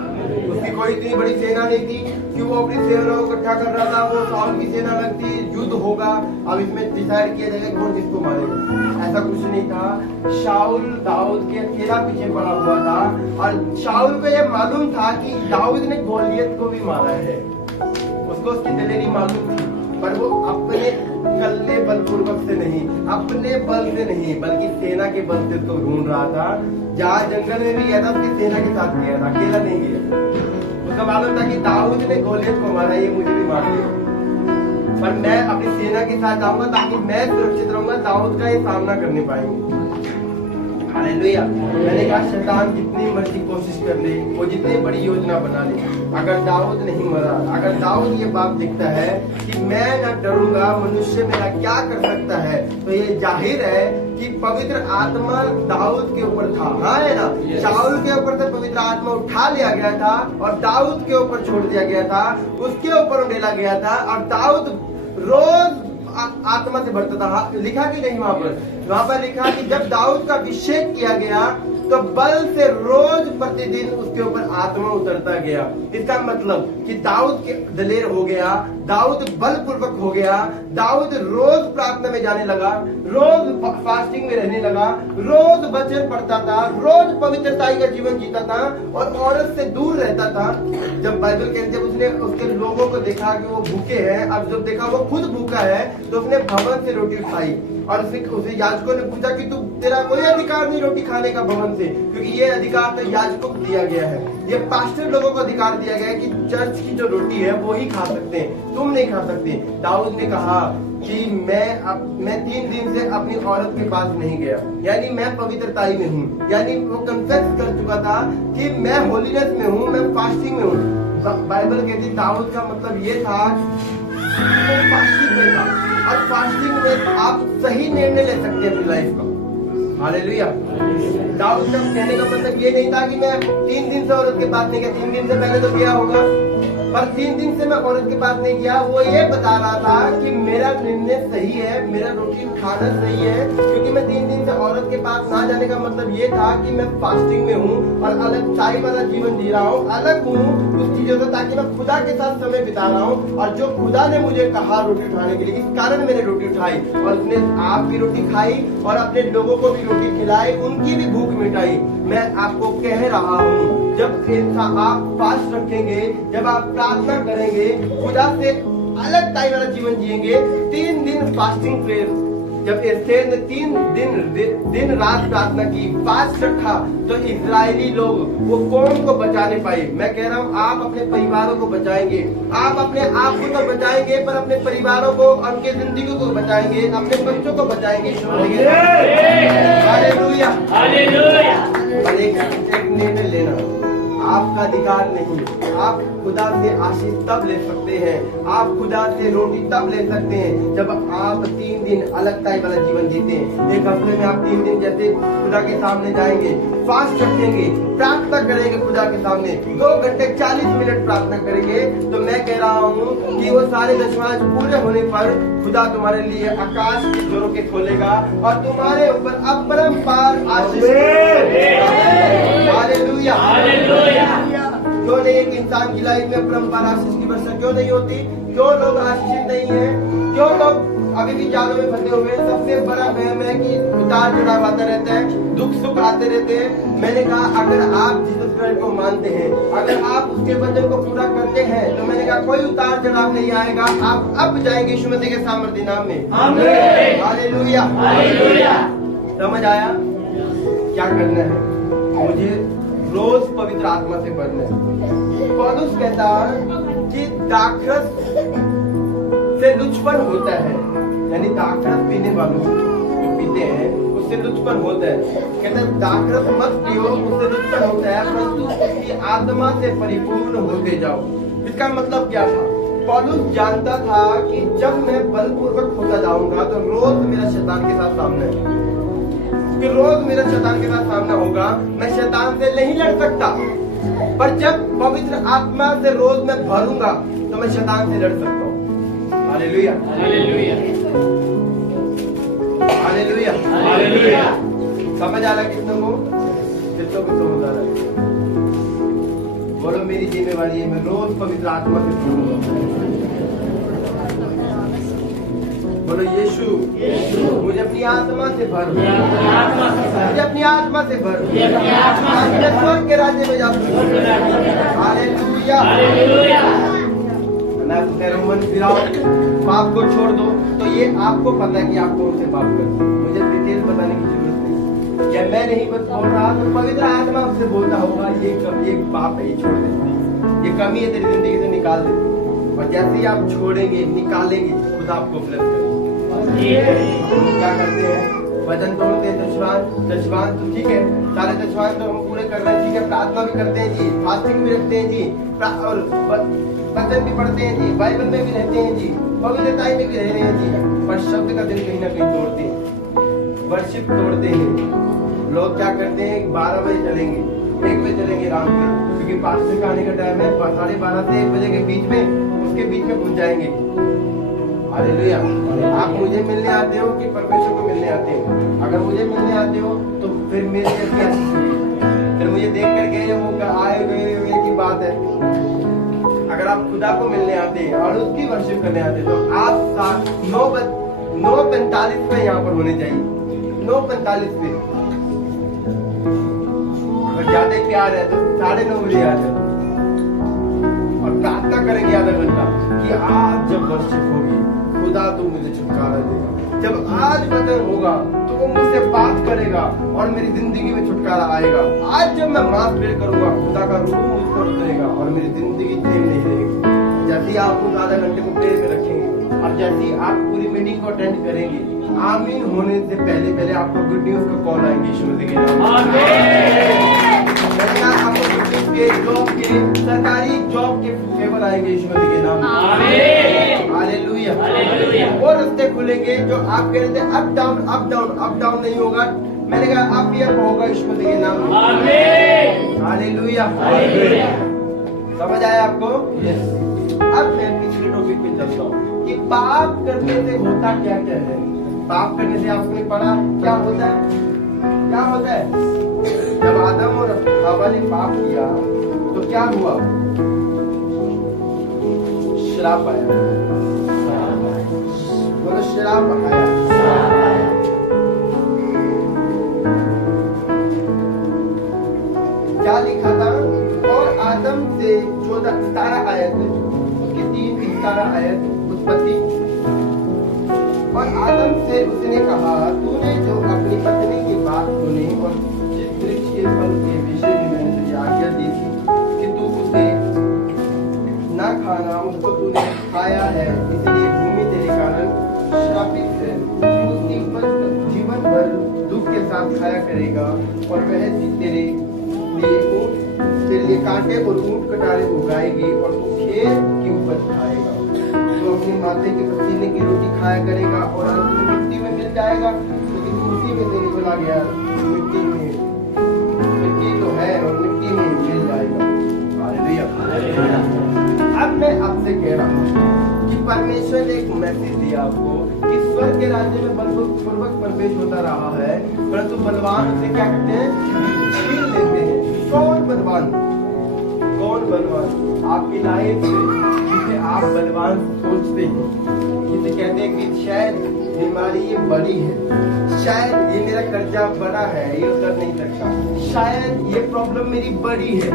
उसकी कोई इतनी बड़ी सेना नहीं थी कि वो अपनी सेना को इकट्ठा कर रहा था, वो शाऊल की सेना लगती, युद्ध होगा, अब इसमें डिसाइड किया जाएगा कौन किसको मारेगा, ऐसा कुछ नहीं था। शाऊल दाऊद के अकेला पीछे पड़ा हुआ था, और शाऊल को यह मालूम था कि दाऊद ने गोलियत को भी मारा है, उसको उसकी दिलेरी मालूम थी, पर वो अपने कल्ले बलपूर्वक से नहीं, अपने बल से नहीं, बल्कि सेना के बल से तो ढूंढ रहा था। जहाँ जंगल में भी गया था उसकी सेना के साथ गया था, अकेला नहीं गया। उसका मालूम था कि दाऊद ने गोलियत को मारा, ये मुझे भी मार देगा, पर मैं अपनी सेना के साथ जाऊंगा ताकि मैं सुरक्षित रहूंगा, दाऊद का ये सामना करने पाएंगे। हालेलुया। मैंने कहा शैतान जितनी मर्जी कोशिश कर ले, वो जितनी बड़ी योजना बना ले, अगर दाऊद नहीं मरा, अगर दाऊद ये बात दिखता है कि मैं न डरूंगा, मनुष्य मेरा क्या कर सकता है, तो ये जाहिर है कि पवित्र आत्मा दाऊद के ऊपर था। हाँ है ना, शाऊल के ऊपर से पवित्र आत्मा उठा लिया गया था और दाऊद के ऊपर छोड़ दिया गया था, उसके ऊपर उड़ेला गया था और दाऊद रोज आत्मा से भरता था। लिखा कि नहीं वहां पर लिखा कि जब दाऊद का अभिषेक किया गया तो बल से रोज प्रतिदिन उसके ऊपर आत्मा उतरता गया। इसका मतलब कि दाऊद के दलेर हो गया, दाऊद बलपूर्वक हो गया, दाऊद रोज प्रार्थना में जाने लगा, रोज फास्टिंग में रहने लगा, रोज वचन पढ़ता था, रोज पवित्रताई का जीवन जीता था और औरत से दूर रहता था। जब बाइबल कहते जब उसने उसके लोगों को देखा कि वो भूखे हैं, अब जब देखा वो खुद भूखा है तो उसने भवन से रोटी उठाई और उसे याजकों ने पूछा कि तू तेरा कोई अधिकार नहीं रोटी खाने का भवन से, क्योंकि ये अधिकार तो याजकों को दिया गया है, ये पास्टर लोगों को अधिकार दिया गया है कि चर्च की जो रोटी है वो ही खा सकते हैं, तुम नहीं खा सकते। दाऊद ने कहा कि मैं 3 दिन से अपनी औरत के पास नहीं गया, यानी मैं पवित्रताई में हूँ, यानी वो कन्फेस कर चुका था कि मैं होलीनेस में हूँ, मैं फास्टिंग में हूँ। बाइबल कहती दाऊद का मतलब ये था वो फास्टिंग में था और फास्टिंग में आप सही निर्णय ले सकते हैं अपनी लाइफ का। हालेलुया। दाऊद का कहने का मतलब ये नहीं था कि मैं 3 दिन से औरत के पास नहीं गया, 3 दिन से पहले तो गया होगा, पर 3 दिन से मैं औरत के पास नहीं गया। वो ये बता रहा था कि मेरा निर्णय सही है, मेरा रोटी खाना सही है, क्योंकि मैं 3 दिन से औरत के पास ना जाने का मतलब ये था कि मैं फास्टिंग में हूँ और अलग चाय वाला जीवन जी रहा हूँ, अलग हूँ उस चीजों से, ताकि मैं खुदा के साथ समय बिता रहा हूँ और जो खुदा ने मुझे कहा रोटी उठाने के लिए, इस कारण मैंने रोटी उठाई और उसने आप भी रोटी खाई और अपने लोगों को भी रोटी खिलाई, उनकी भी भूख मिटाई। मैं आपको कह रहा हूँ जब इंसान आप फास्ट रखेंगे, जब आप प्रार्थना करेंगे, खुदा से अलग टाइम वाला जीवन जिएंगे, 3 दिन फास्टिंग प्रेयर, जब एस्तेर ने 3 दिन रात प्रार्थना की, फास्ट रखा, तो इजरायली लोग वो कौम को बचाने पाए। मैं कह रहा हूँ आप अपने परिवारों को बचाएंगे, आप अपने आप को तो बचाएंगे पर अपने परिवारों को, उनके जिंदगी को बचाएंगे, अपने बच्चों को बचाएंगे। हालेलुया। पर एक निर्णय लेना, आपका अधिकार नहीं, आप खुदा से आशीष तब ले सकते हैं, आप खुदा से रोटी तब ले सकते हैं जब आप 3 दिन अलग टाइप वाला जीवन जीते हैं। एक हफ्ते में आप 3 दिन जैसे खुदा के सामने जाएंगे, फास्ट रखेंगे, प्रार्थना करेंगे खुदा के सामने, 2 घंटे 40 मिनट प्रार्थना करेंगे, तो मैं कह रहा हूँ कि वो सारे दशमांश पूरे होने पर खुदा तुम्हारे लिए आकाश के जोरों के खोलेगा और तुम्हारे ऊपर अपरंपार आशीष। हालेलुया। क्यों नहीं एक इंसान की लाइफ में अपरंपार आशीष की वर्षा क्यों नहीं होती? क्यों लोग आशीषित नहीं है? क्यों लोग अभी भी जालों में फंसे हुए हैं? सबसे बड़ा वहम है कि उतार चढ़ाव आता रहता है, दुख सुख आते रहते हैं। मैंने कहा अगर आप जीसस क्राइस्ट को मानते हैं, अगर आप उसके वचन को पूरा करते हैं, तो मैंने कहा कोई उतार चढ़ाव नहीं आएगा, आप अब जाएंगे यीशु मसीह के सामर्थ्य नाम में। हालेलुया। समझ आया क्या करना है? मुझे रोज पवित्र आत्मा से भरना है। पौलुस कहता कि दाखरस से लुचपन होता है, यानी दाखरस पीने वालों जो पीते हैं उससे लुचपन होता है। कहता है दाखरस मत पियो, उससे लुचपन होता है, परंतु उसकी आत्मा से परिपूर्ण होते जाओ। इसका मतलब क्या था? पौलुस जानता था कि जब मैं बलपूर्वक होता जाऊंगा तो रोज मेरा शैतान के साथ सामना है, कि रोज मेरा शैतान के साथ सामना होगा, मैं शैतान से नहीं लड़ सकता। पर जब पवित्र आत्मा से रोज मैं भरूंगा तो मैं शैतान से लड़ सकता हूँ। हालेलुया। हालेलुया। हालेलुया। समझ आ रहा कितनों को? कितनों को समझ आ रहा है? बोलो मेरी जिम्मेवारी है, मैं रोज पवित्र आत्मा से भरूंगा। बोलो यीशु मुझे अपनी आत्मा से भर, मुझे अपनी आत्मा से भर, मैं स्वर्ग के राज्य में जा सकूं। हालेलुया। मैं आपको कह रहा हूं मन फिराओ, पाप को छोड़ दो, तो ये आपको पता है कि आप कौन से पाप करते हैं, मुझे डिटेल बताने की जरूरत नहीं। या मैं नहीं बस बोल रहा तो पवित्र आत्मा आपसे बोलता होगा ये पाप है, ये छोड़ दे, ये कमी है तेरी जिंदगी से, निकाल दे। और जैसे ही आप छोड़ेंगे, निकालेंगे, खुदा आपको ब्लेस करेगा। हम क्या करते हैं? वजन तोड़ते हैं, दशवान तो ठीक है, सारे दशवान तो हम पूरे कर रहे हैं, ठीक है, प्रार्थना भी करते हैं जी, फास्टिंग भी रखते हैं जी, और वचन भी पढ़ते हैं जी, बाइबल में भी रहते हैं जी, पवित्रताई में भी रह रहे हैं जी, पर शब्द का दिल कहीं ना कहीं तोड़ते हैं, वर्शिप तोड़ते हैं। लोग क्या करते हैं? 12 बजे चलेंगे, 1 बजे चलेंगे रात में, क्योंकि पास्टर का आने का टाइम है 12:30 से 1 बजे के बीच में, उसके बीच में घुस जाएंगे। हालेलुया। आप मुझे मिलने आते हो कि परमेश्वर को मिलने आते हो? अगर मुझे मिलने आते हो तो फिर मेरे से क्या, फिर मुझे देख करके वो आए गए की बात है। अगर आप खुदा को मिलने आते हैं और उसकी वर्शिप करने आते हैं तो आप 9:45 पे यहाँ पर होने चाहिए, 9:45 पे। अगर ज्यादा प्यार है तो 9:30 बजे आ जाओ और प्रार्थना करेंगे आधा घंटा कि आज जब वर्शिप होगी खुदा तो मुझे छुटकारा देगा, जब आज वचन होगा तो वो मुझसे बात करेगा और मेरी जिंदगी में छुटकारा आएगा। आज जब मैं मांस बेर करूंगा खुदा का रूह मुझ पर उतरेगा और मेरी जिंदगी सेम नहीं रहेगी। जैसे ही आप उस आधा घंटे को प्रेयर में रखेंगे और जैसे ही आप पूरी मीटिंग को अटेंड करेंगे, आमीन होने से पहले पहले आपको गुड न्यूज का कॉल आएंगे यीशु मसीह के नाम में। आपको गुड न्यूज के जॉब के, सरकारी जॉब के फेवर आएंगे यीशु मसीह के नाम में। हालेलुया। वो रास्ते खुलेंगे जो आप कह रहे थे अप डाउन नहीं होगा, मैंने कहा आप भी होगा यीशु मसीह के नाम में। हालेलुया। समझ आया आपको? अब मैं पिछले टॉपिक पे चलता हूँ कि पाप करने से होता क्या क्या है। पाप करने से आपने पढ़ा क्या होता है? क्या होता है? जब आदम और हवा ने पाप किया तो क्या हुआ? श्राप आया। बोलो श्राप आया। क्या लिखा था? और आदम से 17 आयत, उसकी 3 आयत उत्पत्ति। और आदम से उसने कहा, तूने जो अपनी पत्नी की बात सुनी और जिस वृक्ष के फल के विषय में मैंने तुझे आज्ञा दी थी कि तू उसे ना खाना, उसको तूने खाया है, इसलिए भूमि तेरे कारण श्रापित है। तू उसकी जीवन भर दुख के साथ खाया करेगा और वह तेरे लिए कांटे और ऊंट कटारे उगाएगी और तू खेत की उपज खाएगा। तो अपनी माथे के पसीने की रोटी खाया करेगा और अंत में मिट्टी में मिल जाएगा, लेकिन उसी में से निकला गया मिट्टी तो है और मिट्टी में मिल जाएगा। हालेलुया। अब मैं आपसे कह रहा हूँ कि परमेश्वर ने एक मैसेज दिया आपको कि स्वर्ग के राज्य में बलपूर्वक प्रवेश होता रहा है, परंतु बलवान उसे क्या करते हैं? छीन लेते हैं। कौन बलवान? कौन बलवान? आपकी लाइफ में जिसे आप बलवान सोचते हैं, जिसे कहते हैं कि शायद बीमारी ये बड़ी है, शायद ये मेरा कर्जा बड़ा है, ये कर नहीं सकता, शायद ये प्रॉब्लम मेरी बड़ी है।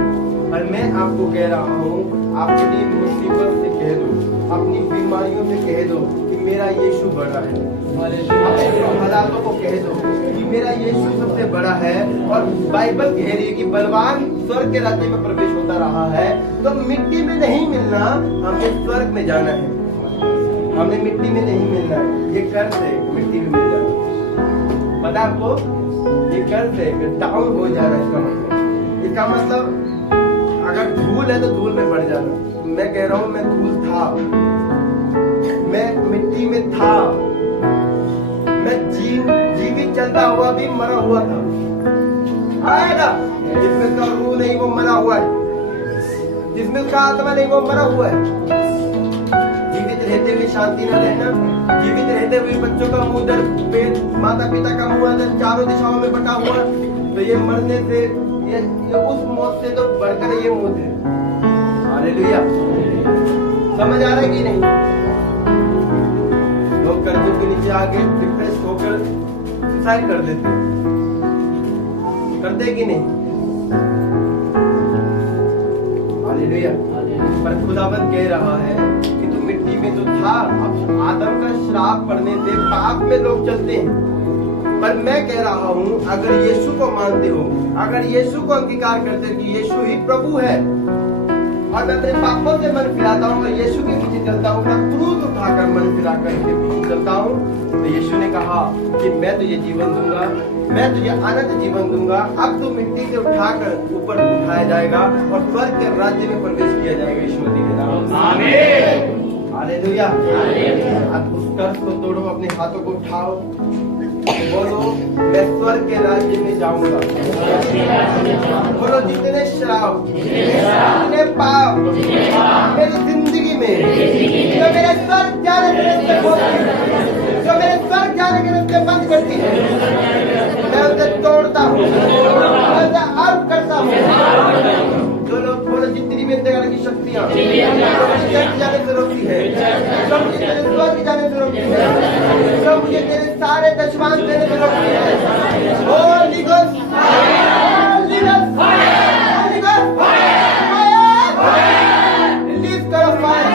और मैं आपको कह रहा हूँ, अपनी मुसीबत से कह दो, अपनी बीमारियों से कह दो कि मेरा यीशु बड़ा है। अपने हालातों को कह दो कि मेरा यीशु सबसे बड़ा है। और बाइबल कह रही है कि बलवान स्वर्ग के राज्य में प्रवेश होता रहा है। तो मिट्टी में नहीं मिलना, हमें स्वर्ग में जाना है। हमें मिट्टी में नहीं मिलना है, ये कर्ज है मिट्टी में मिल जाना। पता आपको? ये कर्ज है, डाउन हो जाना। इसका मतलब अगर धूल है तो धूल में बढ़ जाना। मैं कह रहा हूँ मैं धूल था, मैं मिट्टी में था, मैं जीवित चलता हुआ भी मरा हुआ था। आएगा जिसमें उसका रूह नहीं वो मरा हुआ है, जिसमें उसका आत्मा नहीं वो मरा हुआ है। जीवित रहते हुए शांति न रहना, जीवित रहते हुए बच्चों का मुंह दर पेट, माता पिता का मुंह दर चारों दिशाओं में बटा हुआ, तो ये मरने से ये उस मौत से तो बढ़कर ये मौत है। हालेलुया। समझ आ रहा है कि नहीं? लोग कर्जों के नीचे आके डिप्रेस होकर सुसाइड कर देते, करते कि नहीं? हालेलुया। पर खुदावंद कह रहा है कि तू मिट्टी में तो था। अब आदम का श्राप पड़ने से पाप में लोग चलते हैं, पर मैं कह रहा हूँ, अगर यीशु को मानते हो, अगर यीशु को अंगीकार करते हो कि यीशु ही प्रभु है, और मैं अपने पापों से मन फिराता हूँ और यीशु के पीछे चलता हूँ, अपना क्रूस उठाकर मन फिरा कर के पीछे चलता हूँ, तो यीशु ने कहा कि मैं तुझे जीवन दूंगा, मैं तुझे अनंत जीवन दूंगा। अब तू मिट्टी से उठाकर ऊपर उठाया जाएगा और स्वर्ग के राज्य में प्रवेश किया जाएगा यीशु मसीह के नाम से। आमीन, हालेलुया। अब उस कर्ज को तोड़ो, अपने हाथों को उठाओ, बोलो मैं स्वर्ग के राज्य में जाऊंगा। बोलो जितने श्राप, जितने पाप मेरी जिंदगी में जो मेरे स्वर्ग जाने के रास्ते खोलती है, जो मेरे स्वर्ग जाने के रास्ते बंद करती है, मैं उसे तोड़ता हूँ, मैं उसे अर्प करता हूँ। जो लोग बोलो जितनी भी अंधकार की शक्तियाँ जाने से रोकती है, जो मुझे तेरे स्वर्ग जाने से रोकती है, जो मुझे तेरे सारे दशमान देने से रोकती है, Holi ghost, Holi ghost, Holi ghost, release करो फायर।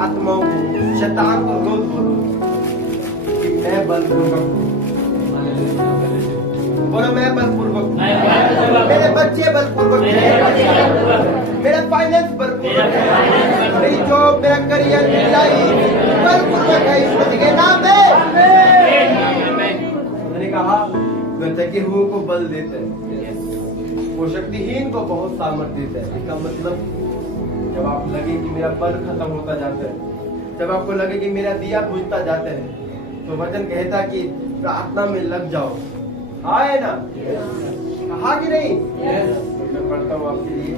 आत्माओं को, शैतान को रोज बोलो कि मैं बलपूर्वक हूँ। बोलो मैं बलपूर्वक हूँ, मेरे बच्चे बलपूर्वक हैं, मेरा फाइनेंस बलपूर्वक है, मेरी जॉब, मेरा करियर, मेरी लाइफ बलपूर्वक है यीशु मसीह के नाम में। मैंने कहा जो थके हुए को बल देता है, वो शक्तिहीन को बहुत सामर्थ्य देता है। इसका मतलब जब आप लगे कि मेरा बल खत्म होता जाता है, जब आपको लगे कि मेरा दिया बुझता जाता है, तो वचन कहता है कि प्रार्थना में लग जाओ। आए ना, कहा कि नहीं? तो मैं पढ़ता हूँ आपके लिए।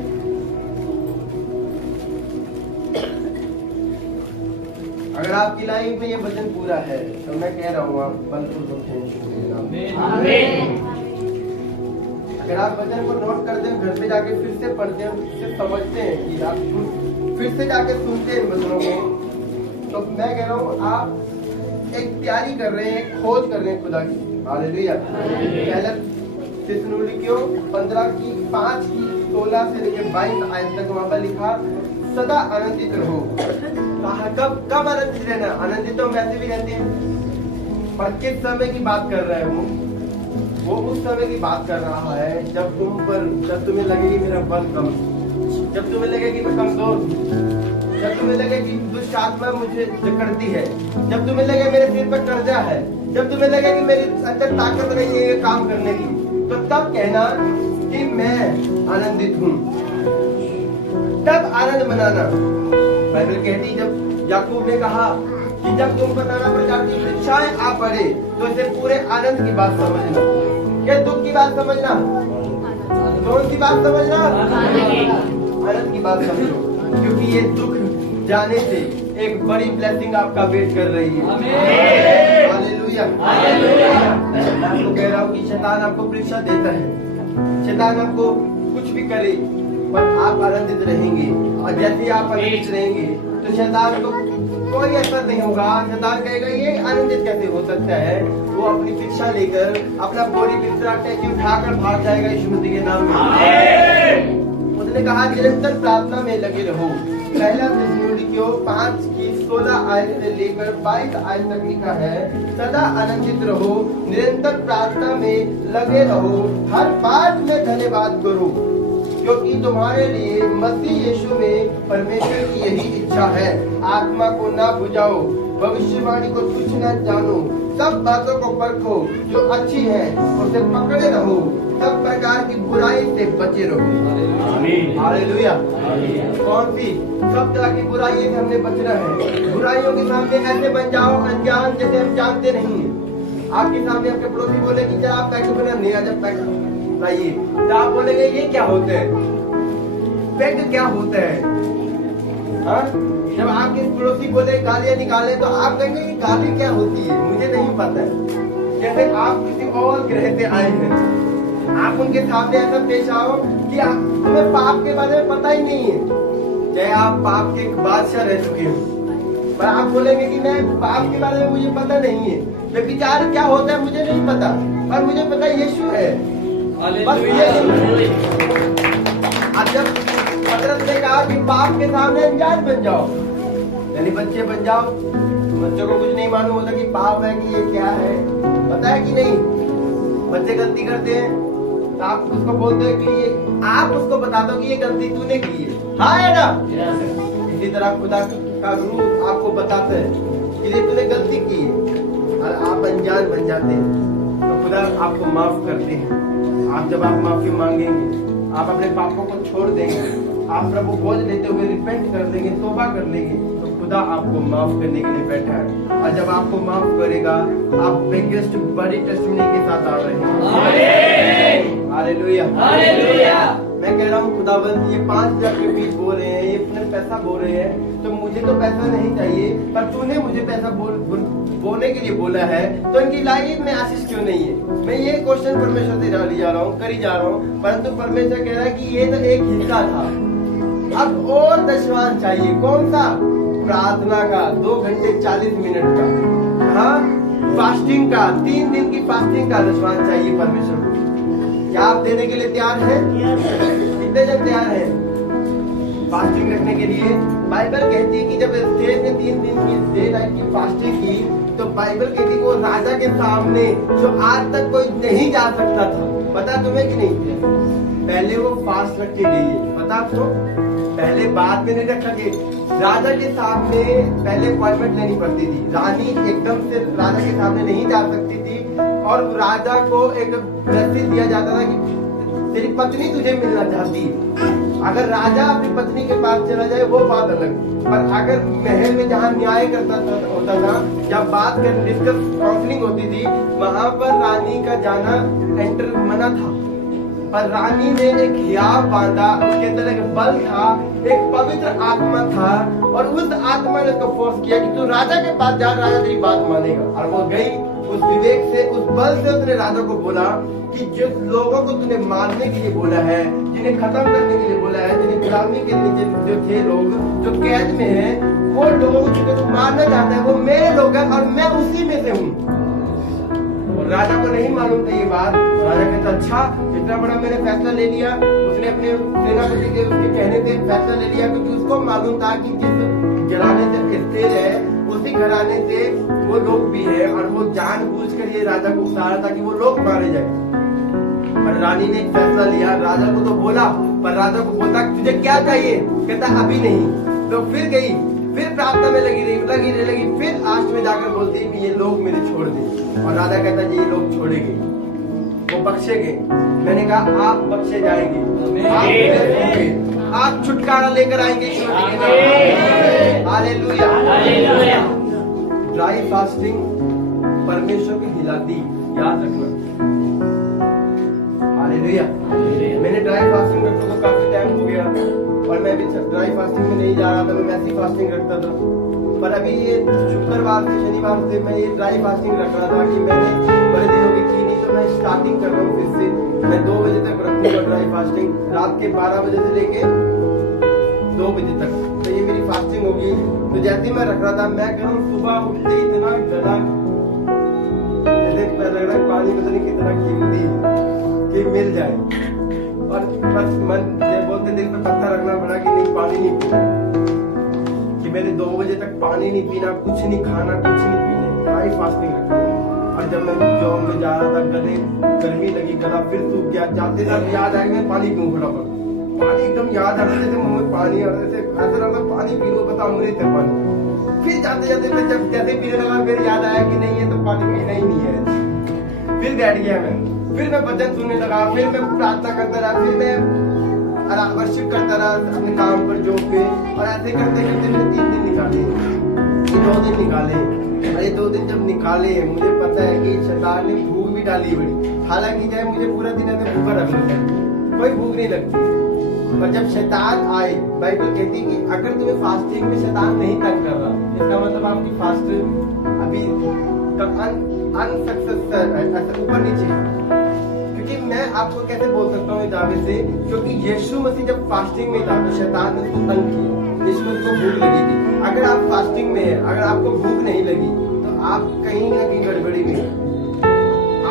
अगर आपकी लाइफ में ये वचन पूरा है तो मैं कह रहा हूँ आप बलपूर्वक हैं। अगर आप वचन को नोट करते हैं, घर पे जाके फिर से पढ़ते हैं, फिर से समझते हैं कि आप फिर से जाके सुनते हैं वचनों को, तो मैं कह रहा हूँ आप एक तैयारी कर रहे हैं, खोज कर रहे हैं खुदा की। हालेलुया। पहले थिस्सलुनीकियों 15:5-16 से लेकर 22 आयत तक वहाँ पर लिखा सदा आनंदित रहो। कब आनंदित रहना? आनंदित तो वैसे भी रहते हैं, पर किस समय की बात कर रहे हैं वो उस समय की बात कर रहा है जब तुम्हें लगे कि मेरा बल कम, जब तुम्हें लगे कि मैं कमजोर, जब तुम्हें लगे कि दुष्ट आत्मा मुझे जकड़ती है, जब तुम्हें लगे मेरे सिर पर कर्जा है, जब तुम्हें लगे कि मेरे अंदर ताकत नहीं है ये काम करने की, तो तब कहना कि मैं आनंदित हूँ, तब आनंद मनाना। बाइबल कहती जब याकूब ने कहा कि जब तुम पर नाना प्रकार की परीक्षाएं आ पड़े तो इसे पूरे आनंद की बात समझना। क्या दुख की बात समझना? कौन सी बात समझना? आनंद की बात समझो, क्योंकि ये दुख जाने से एक बड़ी ब्लेसिंग आपका वेट कर रही है। हालेलुया। मैं आपको कह रहा हूँ कि शैतान आपको परीक्षा देता है, शैतान आपको कुछ भी करे, पर आप आनंदित रहेंगे, और जैसे आप आनंदित रहेंगे तो शैतान को कोई असर नहीं होगा। शैतान कहेगा ये आनंदित कैसे हो सकता है, वो अपनी शिक्षा लेकर अपना बोरी बिस्तरा टैची उठाकर भाग जाएगा यीशु मसीह के नाम में। उसने कहा निरंतर प्रार्थना में लगे रहो। पहला थिस्सलुनीकियों 5:16 आयत से लेकर 22 आयत तक लिखा है सदा आनंदित रहो, निरंतर प्रार्थना में लगे रहो, हर बात में धन्यवाद करो, क्योंकि तुम्हारे लिए मसीह यीशु में परमेश्वर की यही इच्छा है। आत्मा को ना बुझाओ, भविष्यवाणी को तुच्छ न जानो, सब बातों को परखो, जो अच्छी है उसे पकड़े रहो, सब प्रकार की बुराई से बचे रहो। हालेलुया। कौन सी? सब तरह की बुराई से हमने बचना है। बुराइयों के सामने ऐसे बन जाओ अनजान जैसे हम जानते नहीं। आपके सामने आपके पड़ोसी बोले कि जरा आप पैकेट बना, नहीं आज पैकेट लाइए, तो आप बोलेंगे ये क्या होता है? पैकेट क्या होता है? हाँ? जब आपके पड़ोसी बोले गालियां निकाले तो आप कहेंगे ये गाली क्या होती है, मुझे नहीं पता है। जैसे आप किसी और ग्रह से आए हैं, आप उनके सामने ऐसा पेश आओ कि तुम्हें पाप के बारे में पता ही नहीं है। चाहे आप पाप के बादशाह रह चुके हो, पर आप बोलेंगे कि मैं पाप के बारे में मुझे पता नहीं है, मैं विचार क्या होता है मुझे नहीं पता, पर मुझे पता यीशु है। बस अब जब हजरत ने कहा कि पाप के सामने अनजान बन जाओ, यानी बच्चे बन जाओ, बच्चों को कुछ नहीं मालूम होता कि पाप है कि ये क्या है, पता है कि नहीं। बच्चे गलती करते हैं, आप उसको बोलते हैं कि ये, आप उसको बता दो कि ये गलती तूने की है, हाँ है ना। इसी तरह खुदा का रूह आपको बताता है कि ये तूने गलती की है, और आप अनजान बन जाते हैं, तो खुदा आपको माफ करते हैं। आप जब आप माफी मांगेंगे, आप अपने पापों को छोड़ देंगे, आप प्रभु बोझ लेते हुए रिपेंट कर देंगे, तौबा कर लेंगे, तो खुदा आपको माफ करने के लिए बैठा है। और जब आपको माफ करेगा, आप बिगेस्ट बड़ी टेस्टिमनी के साथ आ रहे हैं। Hallelujah, hallelujah. मैं कह रहा हूँ खुदावंद, ये 5,000 के बीच बोल रहे हैं, ये इतने पैसा बोल रहे हैं, तो मुझे तो पैसा नहीं चाहिए, पर तूने मुझे पैसा बोलने के लिए बोला है, तो इनकी लाइफ में आशीष क्यों नहीं है। मैं ये क्वेश्चन परमेश्वर से डाली जा रहा हूँ, करी जा रहा हूँ, परंतु परमेश्वर कह रहा है कि ये तो एक हिस्सा था, अब और दशवान चाहिए। कौन सा? प्रार्थना का 2 घंटे 40 मिनट का, हाँ, फास्टिंग का 3 दिन की फास्टिंग का दशवान चाहिए परमेश्वर को। क्या आप देने के लिए तैयार हैं? कितने जन तैयार हैं फास्टिंग रखने के लिए? बाइबल कहती है कि जब एस्तेर ने 3 दिन की डे नाइट की फास्टिंग की, तो बाइबल कहती है वो राजा के सामने जो आज तक कोई नहीं जा सकता था। पता तुम्हें कि नहीं? पहले वो फास्ट रख के गई है, पता आपको? पहले बाद में नहीं रखा के राजा के सामने पहले अपॉइंटमेंट लेनी पड़ती थी। रानी एकदम से राजा के सामने नहीं जा सकती थी, और राजा को एक मैसेज दिया जाता था कि तेरी पत्नी तुझे मिलना चाहती है। अगर राजा अपनी पत्नी के पास चला जाए वो बात अलग, पर अगर महल में जहाँ न्याय होता था, जब बात कर डिस्कस काउंसलिंग होती थी, वहाँ पर रानी का जाना एंटर मना था। पर रानी ने एक हियाव बांधा, उसके अंदर एक बल था, एक पवित्र आत्मा था, और उस आत्मा ने उसको फोर्स किया कि तू राजा के पास जा, राजा तेरी बात मानेगा। और वो गई, उस विवेक से, उस बल से उसने राजा को बोला कि जिस लोगों को तूने मारने के लिए बोला है, जिन्हें खत्म करने के लिए बोला है, जिन्हें गुलामी के नीचे जो थे लोग जो कैद में हैं, वो लोग जिन्हें तू मारना चाहता है वो मेरे लोग हैं, और मैं उसी में से हूँ। राजा को नहीं मालूम था ये बात। राजा कहता अच्छा, इतना बड़ा मैंने फैसला ले लिया। उसने अपने सेनापति के उसके कहने से फैसला ले लिया, क्योंकि उसको मालूम था कि जिस घराने से एस्तेर है उसी घराने से वो लोग भी है, और वो जानबूझकर ये राजा को उतारा था कि वो लोग मारे जाए। पर रानी ने एक फैसला लिया, राजा को तो बोला, पर राजा को बोलता तुझे क्या चाहिए? कहता अभी नहीं। तो फिर गई, फिर प्रार्थना में लगी रही, फिर लास्ट में जाकर बोलती कि ये लोग मेरे छोड़ दे। और राजा कहता ये लोग छोड़ेंगे, वो बख्शे गए। मैंने कहा आप बख्शे जाएंगे, आप छुटकारा लेकर आएंगे। Hallelujah, hallelujah. ड्राई फास्टिंग परमेश्वर की हिलाती, याद रखना। हालेलुया। मैंने ड्राई फास्टिंग रखने को काफी टाइम हो गया, और मैं भी ड्राई फास्टिंग में नहीं जा रहा था, मैं वैसी फास्टिंग रखता था। पर अभी ये शुक्रवार से शनिवार से मैं ये ड्राई फास्टिंग रख रहा था कि मैंने बड़े दिनों की की नहीं, तो मैं स्टार्टिंग कर रहा हूँ फिर से। मैं 2 बजे तक रखूंगा ड्राई फास्टिंग, रात के 12 बजे से लेके 2 बजे तक, तो ये मेरी फास्टिंग होगी। तो जैसे ही मैं रख रहा था, मैं कह रहा हूँ सुबह उठते ही इतना गला जैसे लग रहा है पानी पता नहीं कितना कीमती कि मिल जाए, और बस मन बोलते दिल पे पत्थर रखना पड़ा कि नहीं पानी नहीं पीना, कि मैंने 2 बजे तक पानी नहीं पीना, कुछ नहीं खाना, कुछ नहीं पीना, ड्राई फास्टिंग रखना। और जब मैं जॉब में जा रहा था, गले गर्मी लगी, गला फिर सूख गया, जाते जाते याद आया मैं पानी पीऊं फटाफट। पानी एकदम याद आ रहा था, मुंह में पानी आ रहा था, ऐसा लगा पानी पी लो, पता अमृत है पानी। फिर जाते जाते मैं जब जैसे पीने लगा, फिर याद आया कि नहीं ये तो पानी पीना ही नहीं है। फिर बैठ गया मैं, फिर मैं भजन सुनने लगा, फिर मैं प्रार्थना करता रहा, फिर मैं वर्शिप करता रहा अपने काम पर, जॉब पे। और ऐसे करते करते मैंने 3 दिन निकाले, 2 दिन निकाले। अरे 2 दिन जब निकाले, मुझे पता है कि शैतान ने भूख भी डाली बड़ी। हालांकि चाहे मुझे पूरा दिन ऐसे भूखा रख लेता, कोई भूख नहीं लगती। पर जब शैतान आए, बाइबल कहती है कि अगर तुम्हें फास्टिंग में शैतान नहीं तंग कर रहा, इसका मतलब आपकी फास्ट अभी अनसक्सेसफुल, ऐसा ऊपर नीचे, क्योंकि क्योंकि मैं आपको कैसे बोल सकता हूँ दावे से, क्योंकि यीशु मसीह जब फास्टिंग में था तो शैतान ने उसको तंग किया, यीशु मसीह को भूख लगी थी। अगर आप फास्टिंग में है, अगर आपको भूख नहीं लगी तो आप कहीं ना कहीं गड़बड़ी में हैं।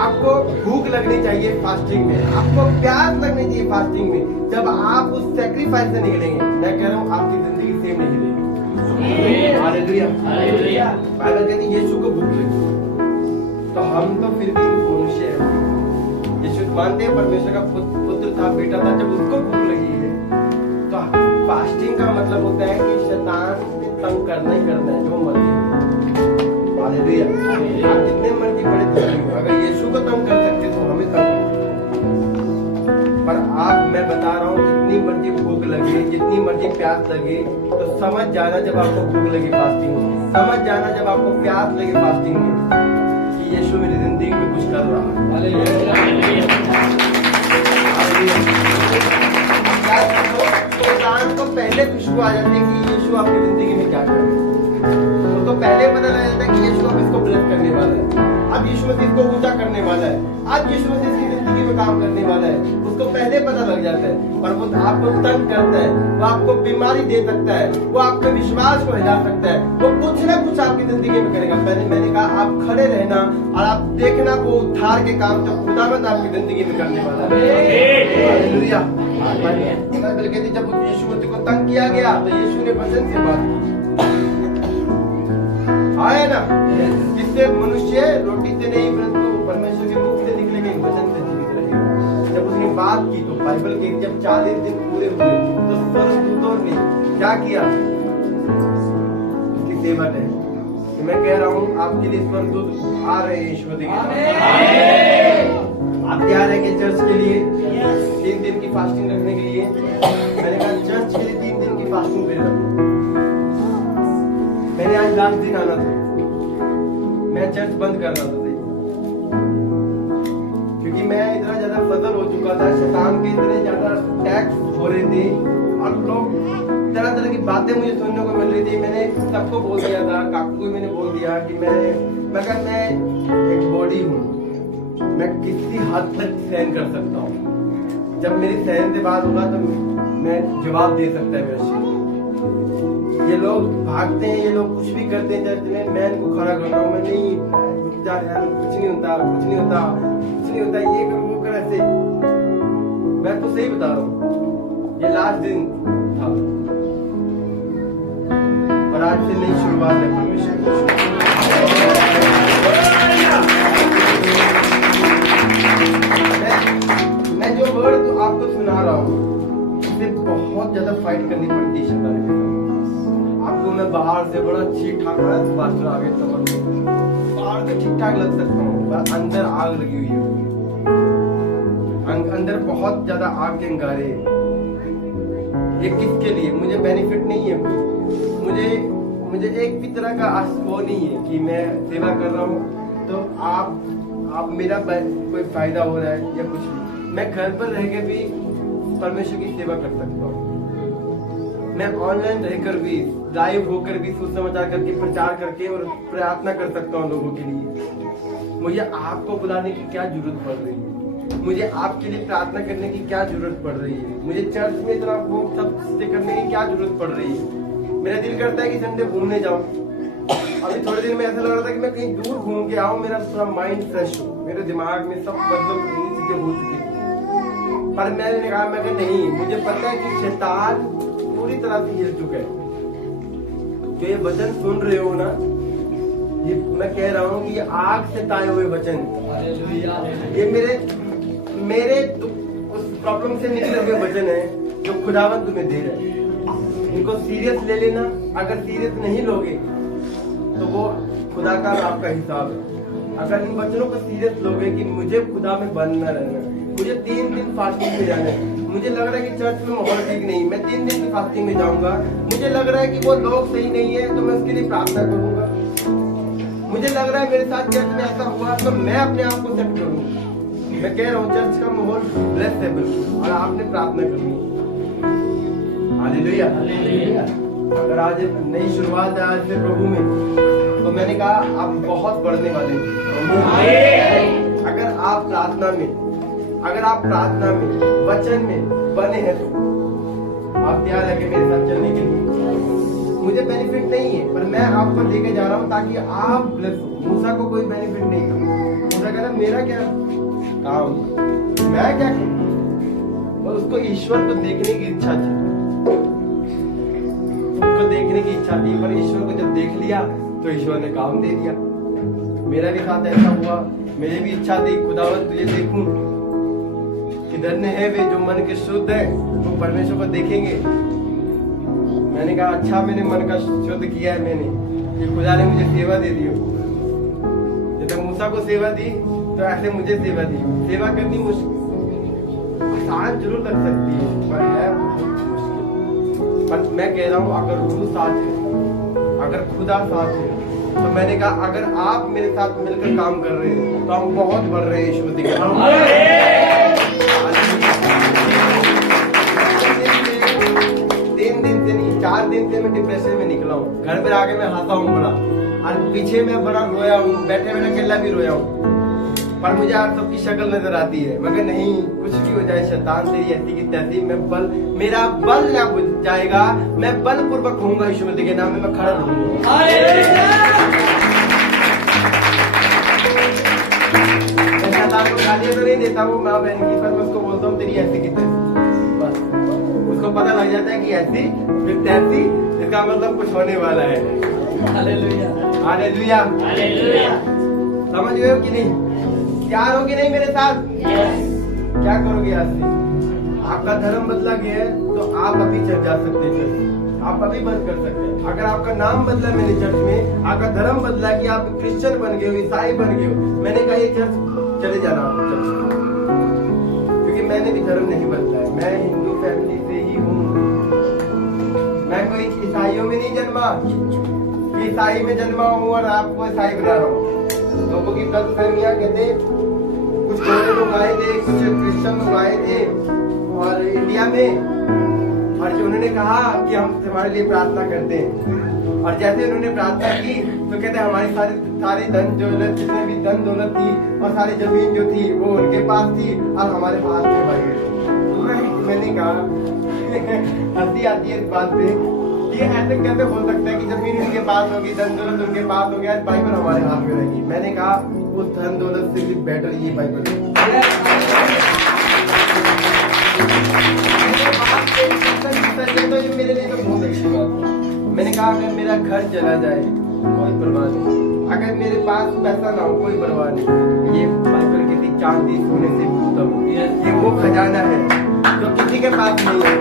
आपको भूख लगनी चाहिए फास्टिंग में, आपको प्यास लगनी चाहिए फास्टिंग में। जब आप उस सेक्रीफाइस से निकलेंगे, मैं कह रहा हूँ आपकी जिंदगी सेम नहीं रहेगी। Hallelujah, hallelujah. बाइबल कहती है यीशु को भूख लगी, तो हम तो फिर भी मनुष्य हैं। यीशु मानते हैं परमेश्वर का पुत्र था, बेटा था, जब उसको भूख लगी है तो फास्टिंग का मतलब होता है कि शैतान तंग करना ही करना है, जो मर्जी। हालेलुया। आप जितने मर्जी बड़े हो, अगर यीशु को तंग कर सकते तो हमें तंग कर। पर आप, मैं बता रहा हूँ, जितनी मर्जी भूख लगे, जितनी मर्जी प्यास लगे, तो समझ जाना जब आपको भूख लगे फास्टिंग में, समझ जाना जब आपको प्यास लगे फास्टिंग में, कि यीशु मेरी जिंदगी में कुछ कर रहा है। हालेलुया। शैतान को पहले खुशबू आ जाती है कि यीशु आपकी जिंदगी में क्या कर रहे हैं। तो पहले पता लग जाता है कि यीशु अब इसको ब्लेस करने वाला है, अब यीशु मसीह इसको ऊंचा करने वाला है, आज यीशु मसीह इसकी जिंदगी में काम करने वाला है, उसको पहले पता लग जाता है। पर वो आपको तंग करता है, वो आपको बीमारी दे सकता है, वो आपके विश्वास को हिला सकता है, वो कुछ ना कुछ आपकी जिंदगी में करेगा। मैंने कहा आप खड़े रहना और आप देखना वो उद्धार के काम जो खुदावंद आपकी जिंदगी में करने वाला है। हालेलुया। बाइबल कहती है जब यीशु मसीह को तंग किया गया तो यीशु ने वचन से बात आया ना, जिससे मनुष्य रोटी से नहीं परंतु परमेश्वर के मुख से निकले गए वचन से जीवित रहेगा। जब उसने बात की तो बाइबल के जब 40 दिन पूरे हुए तो स्वर्गदूतों ने क्या किया, उसकी सेवा है। तो मैं कह रहा हूँ आपके लिए स्वर्गदूत आ रहे हैं ईश्वर के। आप तैयार है कि चर्च के लिए 3 दिन की फास्टिंग रखने के लिए? मैंने कहा चर्च के लिए 3 दिन की फास्टिंग मेरे रखो। मैंने आज लास्ट दिन आना था, मैं चर्च बंद कर रहा था क्योंकि मैं इतना ज्यादा फजल हो चुका था, शैतान के इतने ज्यादा अटैक्स हो रहे थे और लोग तरह तरह की बातें मुझे सुनने को मिल रही थी। मैंने सबको बोल दिया था, काकू को मैंने बोल दिया कि मैं एक बॉडी हूँ, मैं किसी हद तक सहन कर सकता हूँ। जब मेरी सहन से बात होगा तो मैं जवाब दे सकता है मेरा शरीर। ये लोग भागते हैं, ये लोग कुछ भी करते हैं चर्च में, मैं इनको खड़ा कर रहा हूँ, मैं नहीं कुछ नहीं होता, कुछ नहीं होता, कुछ नहीं होता, ये कर वो कर ऐसे। मैं तो सही बता रहा हूँ, ये लास्ट दिन था और आज से नई शुरुआत है परमेश्वर। मैं जो वर्ड आपको सुना रहा हूँ उससे बहुत ज्यादा फाइट करनी पड़ती है शैतान के साथ। आपको मैं बाहर से बड़ा ठीक ठाक पास्टर आगे बाहर से ठीक ठाक लग सकता हूँ, पर अंदर आग लगी हुई है, अंदर बहुत ज्यादा आग के अंगारे। ये किसके लिए? मुझे बेनिफिट नहीं है, मुझे एक भी तरह का वो नहीं है कि मैं सेवा कर रहा हूँ तो आप मेरा कोई फायदा हो रहा है या कुछ भी। मैं घर पर रह के भी परमेश्वर की सेवा कर सकता हूँ, मैं ऑनलाइन रहकर भी, लाइव होकर भी सुसमाचार करके, प्रचार करके और प्रार्थना कर सकता हूँ लोगों के लिए। मुझे आपको बुलाने की क्या जरूरत पड़ रही है? मुझे आपके लिए प्रार्थना करने की क्या जरूरत पड़ रही है? मुझे चर्च में इतना वो सब चीजें करने की क्या जरूरत पड़ रही है? मेरा दिल करता है कि संडे घूमने जाऊं। अभी थोड़े दिन में ऐसा लग रहा था कि मैं कहीं दूर घूम के आऊं, मेरा पूरा माइंड फ्रेश हो, मेरे दिमाग में सब मतलब चीजें हो चुकी। पर मैंने कहा, मैं नहीं, मुझे पता है कि शैतान पूरी तरह से हिल चुका है। जो ये वचन सुन रहे हो ना, ये मैं कह रहा हूँ कि ये आग से ताए हुए वचन, ये मेरे उस प्रॉब्लम से निकले हुए वचन है जो खुदावंद तुम्हें दे रहा है। इनको सीरियस ले लेना, अगर सीरियस नहीं लोगे तो वो खुदा का आपका हिसाब है। अगर इन वचनों को सीरियस लोगे कि मुझे खुदा में बनना रहना, मुझे 3 दिन फास्टिंग में जाना है, मुझे लग रहा है कि चर्च में माहौल ठीक नहीं, मैं 3 दिन की फास्टिंग में जाऊंगा, मुझे लग रहा है कि वो लोग सही नहीं है तो मैं उसके लिए प्रार्थना करूंगा, मुझे लग रहा है मेरे साथ चर्च में ऐसा हुआ तो मैं अपने आप को सेट करूंगा। मैं कह रहा हूँ चर्च का माहौल ब्लेस है बिल्कुल, और आपने प्रार्थना करनी है। हालेलुया। अगर आज नई शुरुआत है आज से प्रभु में, तो मैंने कहा आप बहुत बढ़ने वाले हैं। अगर आप प्रार्थना में अगर आप प्रार्थना में, वचन में बने हैं तो आप तैयार है कि मेरे साथ चलने के लिए? मुझे बेनिफिट नहीं है, पर मैं आपको लेके जा रहा हूँ ताकि आप ब्लेस हो। मूसा को कोई बेनिफिट नहीं था। मूसा कहता मेरा क्या काम, मैं क्या करूँ? और उसको ईश्वर को देखने की इच्छा थी, उसको देखने की इच्छा थी, पर ईश्वर को जब देख लिया तो ईश्वर ने काम दे दिया। मेरा भी साथ ऐसा हुआ। मेरी भी इच्छा थी खुदावन तुझे देखूं, किधर ने है वे जो मन के शुद्ध है वो परमेश्वर को देखेंगे। मैंने कहा अच्छा मैंने मन का शुद्ध किया है मैंने, कि खुदा ने मुझे सेवा दे दी। जैसे मूसा को सेवा दी तो ऐसे मुझे सेवा दी। सेवा करनी मुश्किल, आसान जरूर लग सकती है, पर है मुश्किल। पर मैं कह रहा हूँ अगर रूह साथ है, अगर खुदा साथ है, तो मैंने कहा अगर आप मेरे साथ मिलकर काम कर रहे हैं तो हम बहुत बढ़ रहे हैं। यीशु मसीह के नाम में 3 दिन से नहीं 4 दिन से मैं डिप्रेशन में निकला हूँ। घर पर आके मैं हंसा हूँ बड़ा, और पीछे मैं बड़ा रोया हूँ, बैठे बैठे अकेला भी रोया हूँ। पर मुझे आप सबकी शक्ल नजर आती है, मगर नहीं कुछ भी हो जाए शैतान तेरी ऐसी की तैसी, मैं बल मेरा बल ना बुझ जाएगा, मैं बलपूर्वक कहूंगा यीशु मसीह के नाम में मैं खड़ा रहूंगा। मैं शैतान को गालियां तो नहीं देता हूँ माँ बहन की, पर मैं उसको बोलता हूँ तेरी ऐसी की तैसी। बस उसको पता लग जाता है कि ऐसी फिर तैसी, इसका मतलब कुछ होने वाला है। Hallelujah hallelujah hallelujah. समझ गए हो कि नहीं? तैयार हो कि नहीं मेरे साथ? क्या करोगे आज से? आपका धर्म बदला गया है तो आप अभी चल जा सकते हैं, आप अभी बंद कर सकते हैं। अगर आपका नाम बदला मेरे चर्च में, आपका धर्म बदला कि आप क्रिश्चियन बन गए हो, ईसाई बन गए हो, मैंने कहा ये चर्च चले जाना आप चर्च, क्योंकि मैंने भी धर्म नहीं बदला है। मैं हिंदू फैमिली से ही हूँ, मैं कोई ईसाइयों में नहीं जन्मा, ईसाई में जन्मा हूँ और आपको ईसाई बना रहा हूँ। लोगों की गलत फहमियां कहते, कुछ गोरे लोग आए थे, कुछ क्रिश्चियन लोग आए थे और इंडिया में, और जो उन्होंने कहा कि हम तुम्हारे लिए प्रार्थना करते हैं, और जैसे उन्होंने प्रार्थना की तो कहते हमारी सारी धन दौलत, जितने भी धन दौलत थी और सारी जमीन जो थी वो उनके पास थी और हमारे हाथ में भर गए। मैंने कहा हंसी आती है इस बात पे, ये ऐसे कैसे हो सकता है कि जमीन उनके पास होगी, धन दौलत उनके पास होगी, आज बाइबल हमारे हाथ में रहेगी। मैंने कहा उस धन दौलत से भी बेटर ये बाइबल है। तो ये मेरे लिए तो बहुत अच्छी बात है। मैंने कहा अगर मेरा घर चला जाए कोई परवाह नहीं, अगर मेरे पास पैसा ना हो कोई परवाह नहीं, ये बाइबल किसी चांदी सोने से उत्तम, ये वो खजाना है जो किसी के पास नहीं है।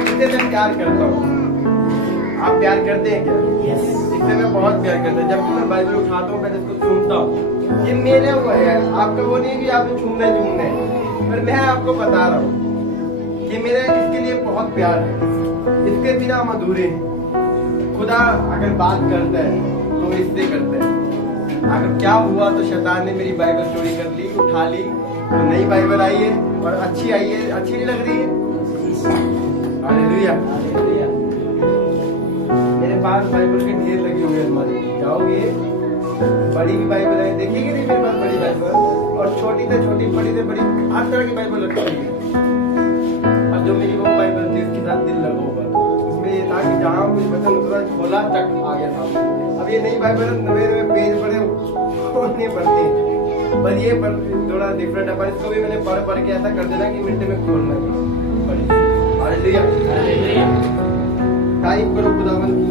इससे मैं प्यार करता हूँ। आप प्यार करते हैं क्या? इससे मैं बहुत प्यार करता हूँ। जब भी मैं बाइबल उठाता हूँ, मैं इसको सुनता हूँ, ये मेरे हुआ है, आपका वो नहीं कि आपने छूना है, पर मैं आपको बता रहा हूँ कि मेरा इसके लिए बहुत प्यार है, इसके बिना हम अधूरे हैं। खुदा अगर बात करता है तो इससे करता है। अगर क्या हुआ तो शैतान ने मेरी बाइबल चोरी कर ली, उठा ली, तो नई बाइबल आई है और अच्छी आई है, अच्छी नहीं लग रही है? हालेलुया। मेरे पास बाइबल के ढेर लगी हुई है अलमारी, जाओगे बड़ी भी बाइबल है, देखिएगा नहीं मेरे पास बड़ी बाइबल, और छोटी से छोटी, बड़ी से बड़ी, हर तरह की बाइबल रखी हुई है। और जो मेरी वो बाइबल थी उसके साथ दिल लगा हुआ, उसमें ये था कि जहाँ कुछ बटन उतना खोला तक आ गया था। अब ये नई बाइबल नवे नवे पेज पढ़े खोलने पड़ते हैं, पर ये थोड़ा डिफरेंट है, पर इसको भी मैंने पढ़ के ऐसा कर देना कि मिनट में खोलना है। Hallelujah hallelujah. तारीफ करो खुदावन की।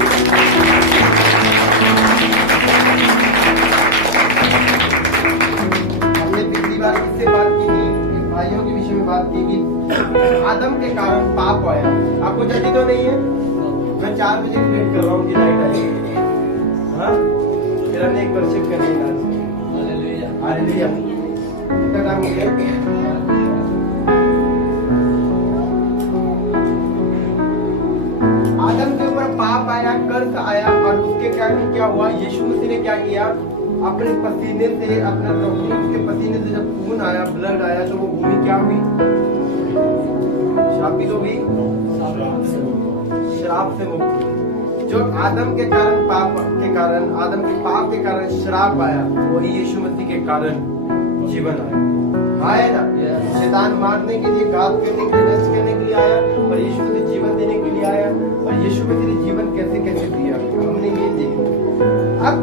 हमने पिछली बार किससे बात की थी? भाइयों के विषय में बात की कि आदम के कारण पाप आया। आपको जल्दी तो नहीं है? मैं 4 बजे वेट कर रहा हूँ कि लाइट आएगी। हाँ, फिर हमने एक वर्शिप करनी है आज। Hallelujah hallelujah. कितना टाइम हो गया? आदम के ऊपर पाप आया, कर्ज आया, और उसके कारण क्या हुआ? यीशु मसीह ने क्या किया? अपने पसीने से, अपने उसके पसीने से जब खून आया, ब्लड आया, तो वो भूमि क्या हुई? श्रापित हो गई, श्राप से मुक्त। जो आदम के कारण, पाप के कारण, आदम के पाप के कारण श्राप आया, वही यीशु मसीह के कारण जीवन आया है ना। शैतान मारने के लिए, घात करने के लिए, नष्ट करने के लिए आया, और यीशु ने जीवन देने के लिए आया। और यीशु ने तेरे जीवन कैसे कैसे दिया हमने ये देखा। अब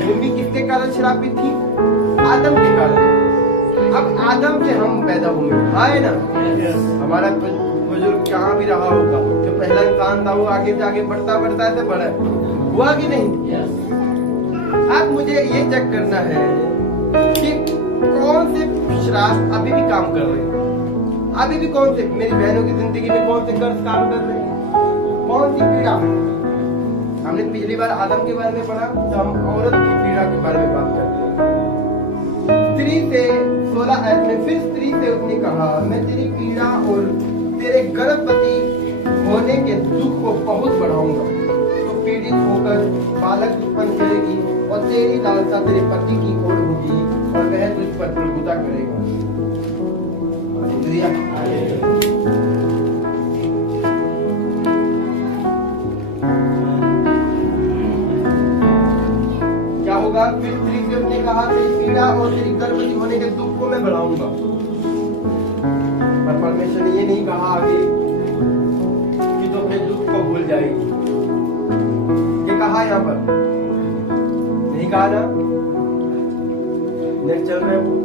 भूमि किसके कारण श्रापित थी? आदम के कारण। अब आदम से हम पैदा हुए, है ना। हमारा बुजुर्ग कहाँ भी रहा होगा, जो पहला इंसान था वो आगे से आगे बढ़ता बढ़ता ऐसे बढ़ा, हुआ कि नहीं? अब मुझे ये चेक करना है कि कौन से श्राप अभी भी काम कर रहे हैं। अभी भी कौन से, मेरी बहनों की जिंदगी में कौन से कर्ज काम कर रहे हैं, कौन सी पीड़ा। हमने पिछली बार आदम के बारे में पढ़ा, तो हम औरत की पीड़ा के बारे में बात करते हैं। स्त्री से 16 आयत में, फिर स्त्री से उसने कहा, मैं तेरी पीड़ा और तेरे गर्भवती होने के दुख को बहुत बढ़ाऊंगा। तो पीड़ित होकर बालक उत्पन्न करेगी, और तेरी लालसा तेरे पति की ओर होगी, और वह तुझ पर प्रभुता करेगा। हालेलुया। क्या होगा? फिर स्त्री से उसने कहा, तेरी पीड़ा और तेरी गर्भवती होने के दुख को मैं बढ़ाऊंगा। पर परमेश्वर ने ये नहीं कहा आगे कि तो अपने दुख को भूल जाएगी। ये कहा यहाँ पर नहीं कहा ना। नेक्स्ट चल रहे हैं।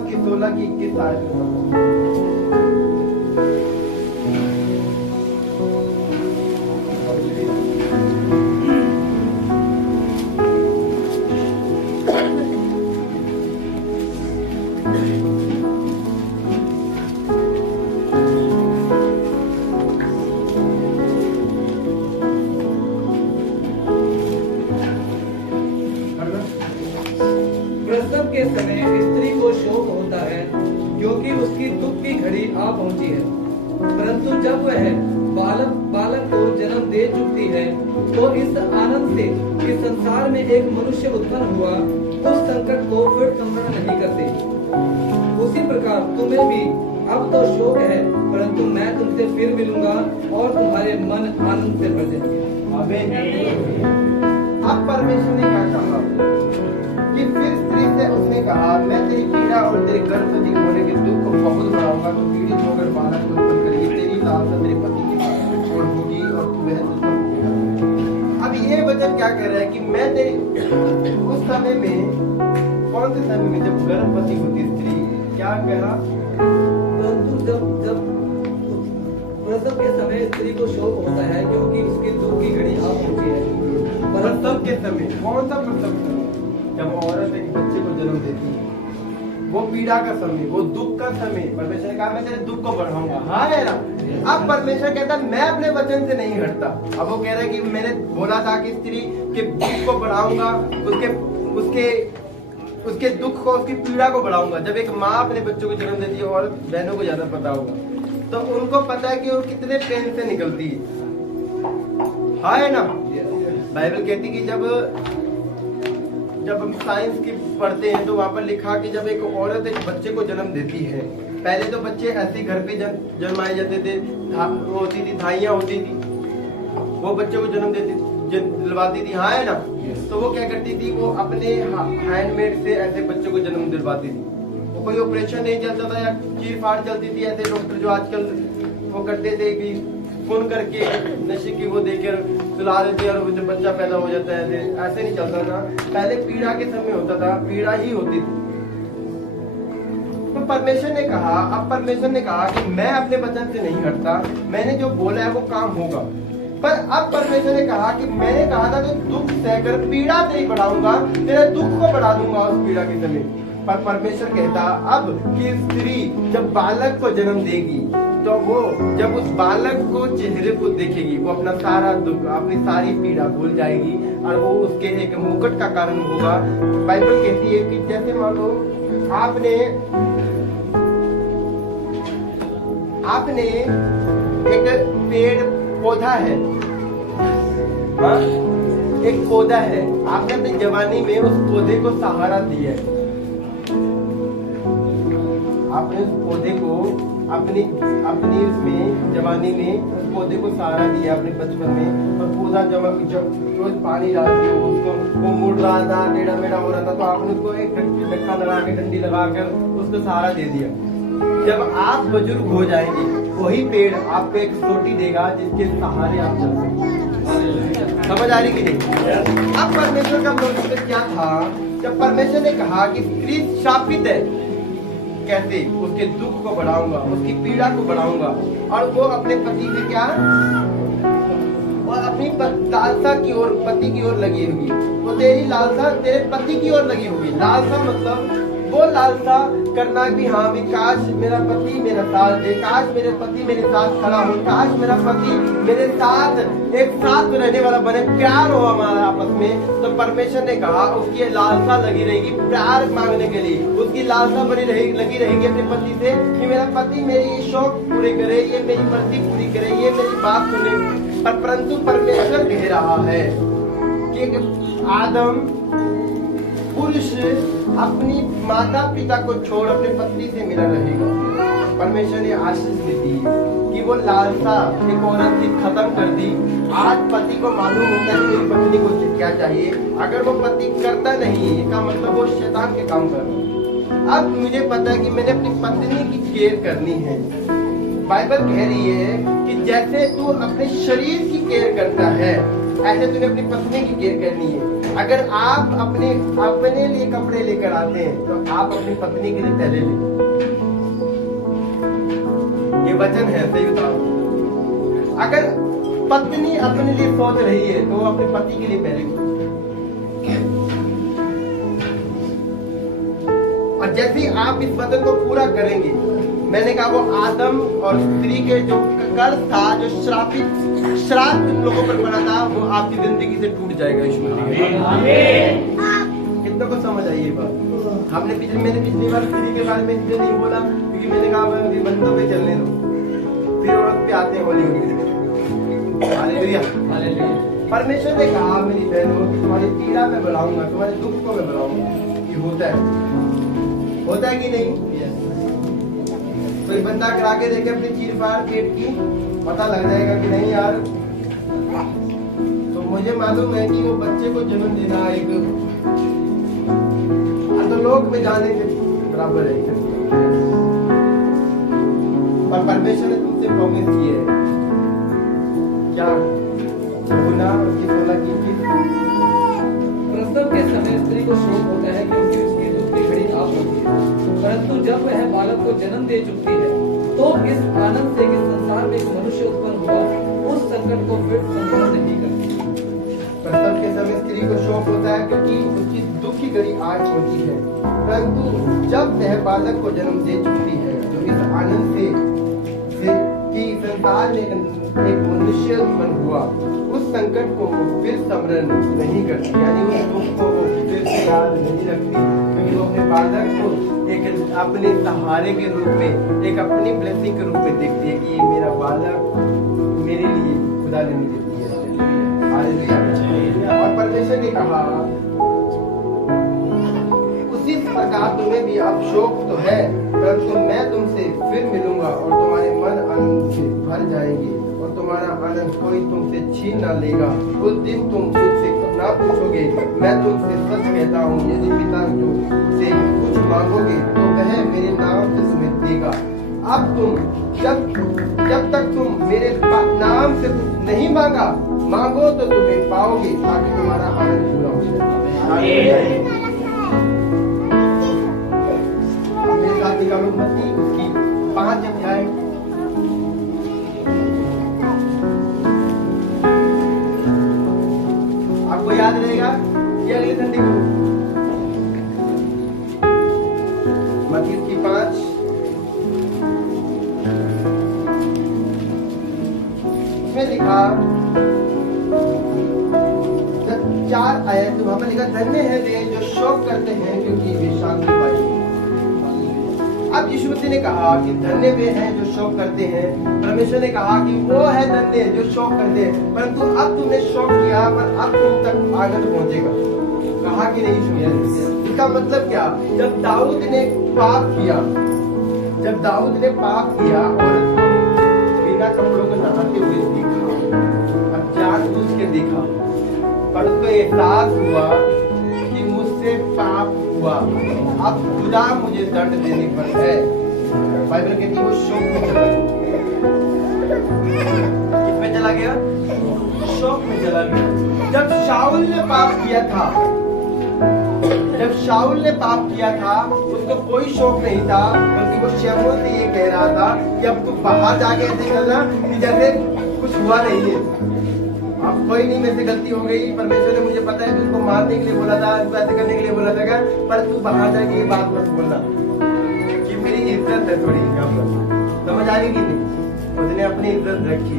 की 16 की 21 आयत। प्रसव के समय स्त्री को शोक होता है क्योंकि उसकी दुख की घड़ी आ पहुंची है, परंतु जब वह बालक को जन्म दे चुकती है तो इस आनंद से कि संसार में एक मनुष्य उत्पन्न हुआ उस संकट को फिर संवरण नहीं करते। उसी प्रकार तुम्हें भी अब तो शोक है, परंतु मैं तुमसे फिर मिलूंगा और तुम्हारे मन आनंद से भर जाएंगे। अब परमेश्वर ने क्या कहा कि फिर स्त्री से उसने कहा, मैं तेरी पीड़ा और तेरे गर्भवती होने के दुख को बहुत बढ़ाऊंगा। तो पीड़ित होकर बालक को उत्पन्न करेगी, तेरी लालसा तेरे पति की ओर होगी और तू वह तुझ पर भोगेगा। अब ये वचन क्या कह रहा है कि मैं तेरी उस समय में, कौन से समय में, जब गर्भवती होती स्त्री, क्या कहा? परंतु जब प्रसव के समय स्त्री को शोक होता है क्योंकि उसकी दुख की घड़ी आ पहुंची है। प्रसव के समय, कौन सा प्रसव समय? जब औरत एक बच्चे को जन्म देती है, वो पीड़ा का समय, वो दुख का समय, परमेश्वर ने कहा मैं तेरे दुख को बढ़ाऊंगा। हाँ है ना। अब परमेश्वर कहता मैं अपने वचन से नहीं हटता। अब वो कह रहा है कि मैंने बोला था कि स्त्री के दुख को बढ़ाऊंगा, उसके दुख को, उसकी पीड़ा को बढ़ाऊंगा। जब एक माँ अपने बच्चों को जन्म देती है, और बहनों को ज्यादा पता होगा, तो उनको पता है कि वो कितने पेन से निकलती है। हाँ है ना। बाइबल कहती कि जब हम साइंस की पढ़ते हैं तो वहां पर लिखा कि जब एक औरत एक बच्चे को जन्म देती है, पहले तो बच्चे ऐसे घर पे जन्माए जाते थे, होती थी धाइयां होती थी, वो बच्चे को जन्म दिलवाती थी। हाँ है ना। तो वो क्या करती थी, वो अपने हैंडमेड से ऐसे बच्चों को जन्म दिलवाती थी। वो कोई ऑपरेशन नहीं चलता था या चीर फाड़ चलती थी। ऐसे डॉक्टर जो आजकल वो करते थे कि फोन करके नशे की वो देकर सुला देते हैं और जब बच्चा पैदा हो जाता है, ऐसे नहीं चलता था। पहले पीड़ा के समय होता था, पीड़ा ही होती थी। तो परमेश्वर ने कहा, अब परमेश्वर ने कहा कि मैं अपने वचन से नहीं हटता, मैंने जो बोला है वो काम होगा। पर अब परमेश्वर ने कहा कि मैंने कहा था तो दुख सहकर पीड़ा नहीं बढ़ाऊंगा, तेरे दुख को बढ़ा दूंगा उस पीड़ा के समय। पर परमेश्वर कहता अब कि स्त्री जब बालक को जन्म देगी तो वो जब उस बालक को चेहरे को देखेगी, वो अपना सारा दुख, अपनी सारी पीड़ा भूल जाएगी और वो उसके एक मुकुट का कारण होगा। बाइबल कहती है कि जैसे मान लो आपने एक पेड़ पौधा है, हाँ? एक पौधा है, आपने अपनी जवानी में उस पौधे को सहारा दिया है। आपने उस पौधे को अपनी उसमें जवानी में उस पौधे को सहारा दिया अपने बचपन में, और पौधा जब रोज पानी डालते हो उसको, वो मुड़ रहा था, टेढ़ा मेढ़ा हो रहा था, तो आपने उसको एक धक्का लगा के, डंडी लगाकर उसको सहारा दे दिया। जब आप बुजुर्ग हो जाएंगे, वही पेड़ आपको एक सोटी देगा जिसके सहारे आप चल सकते। समझ आ रही कि नहीं? अब परमेश्वर का उद्देश्य क्या था? जब परमेश्वर ने कहा कि स्त्री शापित है, कैसे उसके दुख को बढ़ाऊंगा, उसकी पीड़ा को बढ़ाऊंगा, और वो अपने पति से क्या, और अपनी लालसा की ओर, पति की ओर लगी होगी। वो तेरी लालसा तेरे पति की ओर लगी होगी। लालसा मतलब वो लालसा करना कि हाँ भी काश मेरा पति मेरा साथ दे, काश मेरे पति मेरे साथ खड़ा हो, काश मेरा पति मेरे साथ एक साथ रहने वाला बने, प्यार हो हमारा आपस में। तो परमेश्वर ने कहा उसकी लालसा लगी रहेगी प्यार मांगने के लिए, उसकी लालसा लगी रहेगी अपने पति से कि मेरा पति मेरी शौक पूरे करे, ये मेरी मर्जी पूरी करे, ये मेरी बात सुने। पर परंतु परमेश्वर कह रहा है कि आदम पुरुष अपनी माता पिता को छोड़ अपने पत्नी से मिला रहेगा। परमेश्वर ने आशीष दी कि वो लालसा एक औरत की खत्म कर दी। आज पति को मालूम होता है कि मेरी पत्नी को क्या चाहिए, अगर वो पति करता नहीं इसका मतलब वो शैतान के काम कर रहा है। अब मुझे पता है कि मैंने अपनी पत्नी की केयर करनी है। बाइबल कह रही है कि जैसे तू अपने शरीर की केयर करता है, ऐसे तूने अपनी पत्नी की केयर करनी है। अगर आप अपने लिए कपड़े लेकर आते हैं तो आप अपनी पत्नी के लिए पहले ले। ये वचन है, सही बताओ। अगर पत्नी अपने लिए सोच रही है तो अपने पति के लिए पहले। और जैसे ही आप इस वचन को पूरा करेंगे, मैंने कहा वो आदम और स्त्री के जो कर्ज था, जो श्राप उन लोगों पर पड़ा था, वो आपकी जिंदगी से टूट जाएगा। कितना को समझ आई ये बात? मैंने पिछली बार स्त्री के बारे में इसलिए नहीं बोला क्योंकि मैंने कहा मैं बंदों पे चलने दो, फिर औरत पे आते हैं होली। हालेलुया। परमेश्वर ने कहा मेरी बहनों कि तुम्हारी पीड़ा में बढ़ाऊंगा, तुम्हारे दुख को मैं बढ़ाऊंगा। ये होता है कि नहीं? कोई बंदा करा के देखे अपनी चीर फाड़ पेट की, पता लग जाएगा कि नहीं यार। तो मुझे मालूम है कि वो बच्चे को जन्म देना एक अधोलोक में जाने के बराबर है। पर परमेश्वर ने तुमसे प्रॉमिस की है क्या? होना उसकी 16 की प्रसव के समय स्त्री को शोक होता है क्योंकि उसकी दुख की घड़ी आ पहुंची है, परंतु जब वह बालक को जन्म दे चुकी है तो इस आनंद से कि संसार में एक मनुष्य उत्पन्न हुआ, उस संकट को फिर संपूर्ण नहीं करती। प्रसव के समय स्त्री को शोक होता है क्योंकि उसकी दुख की घड़ी आ पहुंची है, परंतु जब वह बालक को जन्म दे चुकती है तो इस आनंद से कि संसार में एक मनुष्य उत्पन्न हुआ, उस संकट को फिर स्मरण नहीं करती, यानी उस दुख को फिर से याद नहीं रखती, क्योंकि वो अपने बालक को एक अपने सहारे के रूप में, एक अपनी ब्लेसिंग के रूप में देखती है कि ये मेरा बालक मेरे लिए खुदा ने मुझे दिया है। हालेलुया। और परमेश्वर ने कहा उसी प्रकार तुम्हें भी अब शोक तो है, परंतु मैं तुमसे फिर मिलूंगा और तुम्हारे मन आनंद से भर जाएंगे और तुम्हारा आनंद कोई तुमसे छीन ना लेगा। उस दिन तुम मुझसे ना पूछोगे, मैं तुमसे सच कहता हूँ, यदि पिता से कुछ मांगोगे तो वह मेरे नाम से तुम्हें देगा। अब तुम जब तक तुम मेरे नाम से कुछ नहीं मांगो तो तुम्हें पाओगे, ताकि तुम्हारा आनंद पूरा हो जाए। मेरे साथ निकालो मत्ती उसकी 5 अध्याय, आपको याद रहेगा ये अगले संडे को मत्ती की 5 में लिखा 4 आयत, तो वहां पर लिखा धन्य है वे जो शोक करते हैं क्योंकि वे शांति पाएंगे। अब यीशु मसीह ने कहा कि धन्य वे हैं जो शोक करते हैं। परमेश्वर ने कहा कि वो है धन्य जो शोक करते हैं, परंतु अब तुमने शोक किया पर अब तुम तक आनंद पहुंचेगा। कहा कि नहीं सुनिया? इसका मतलब क्या? जब दाऊद ने पाप किया और बिना कपड़ों को नहाते हुए देखा और जानबूझ के देखा, पर उसको एहसास हुआ कि मुझसे पाप हुआ, अब खुदा मुझे दंड देने पर है। बाइबल कहती है वो शोक में चला गया। किसमें चला गया? शोक में चला गया। जब शाऊल ने पाप किया था उसको कोई शोक नहीं था, बल्कि वो शमूएल से ये कह रहा था कि अब तू बाहर जाके ऐसे करना कि जैसे कुछ हुआ नहीं है। अब कोई नहीं, मेरे से गलती हो गई, परमेश्वर ने मुझे पता है कि उसको मारने के लिए बोला था, उसको ऐसे करने के लिए बोला था, पर तू बाहर जाके ये बात मत बोलना कि मेरी इज्जत है थोड़ी, समझ आ रही कि नहीं? उसने अपनी इज्जत रखी,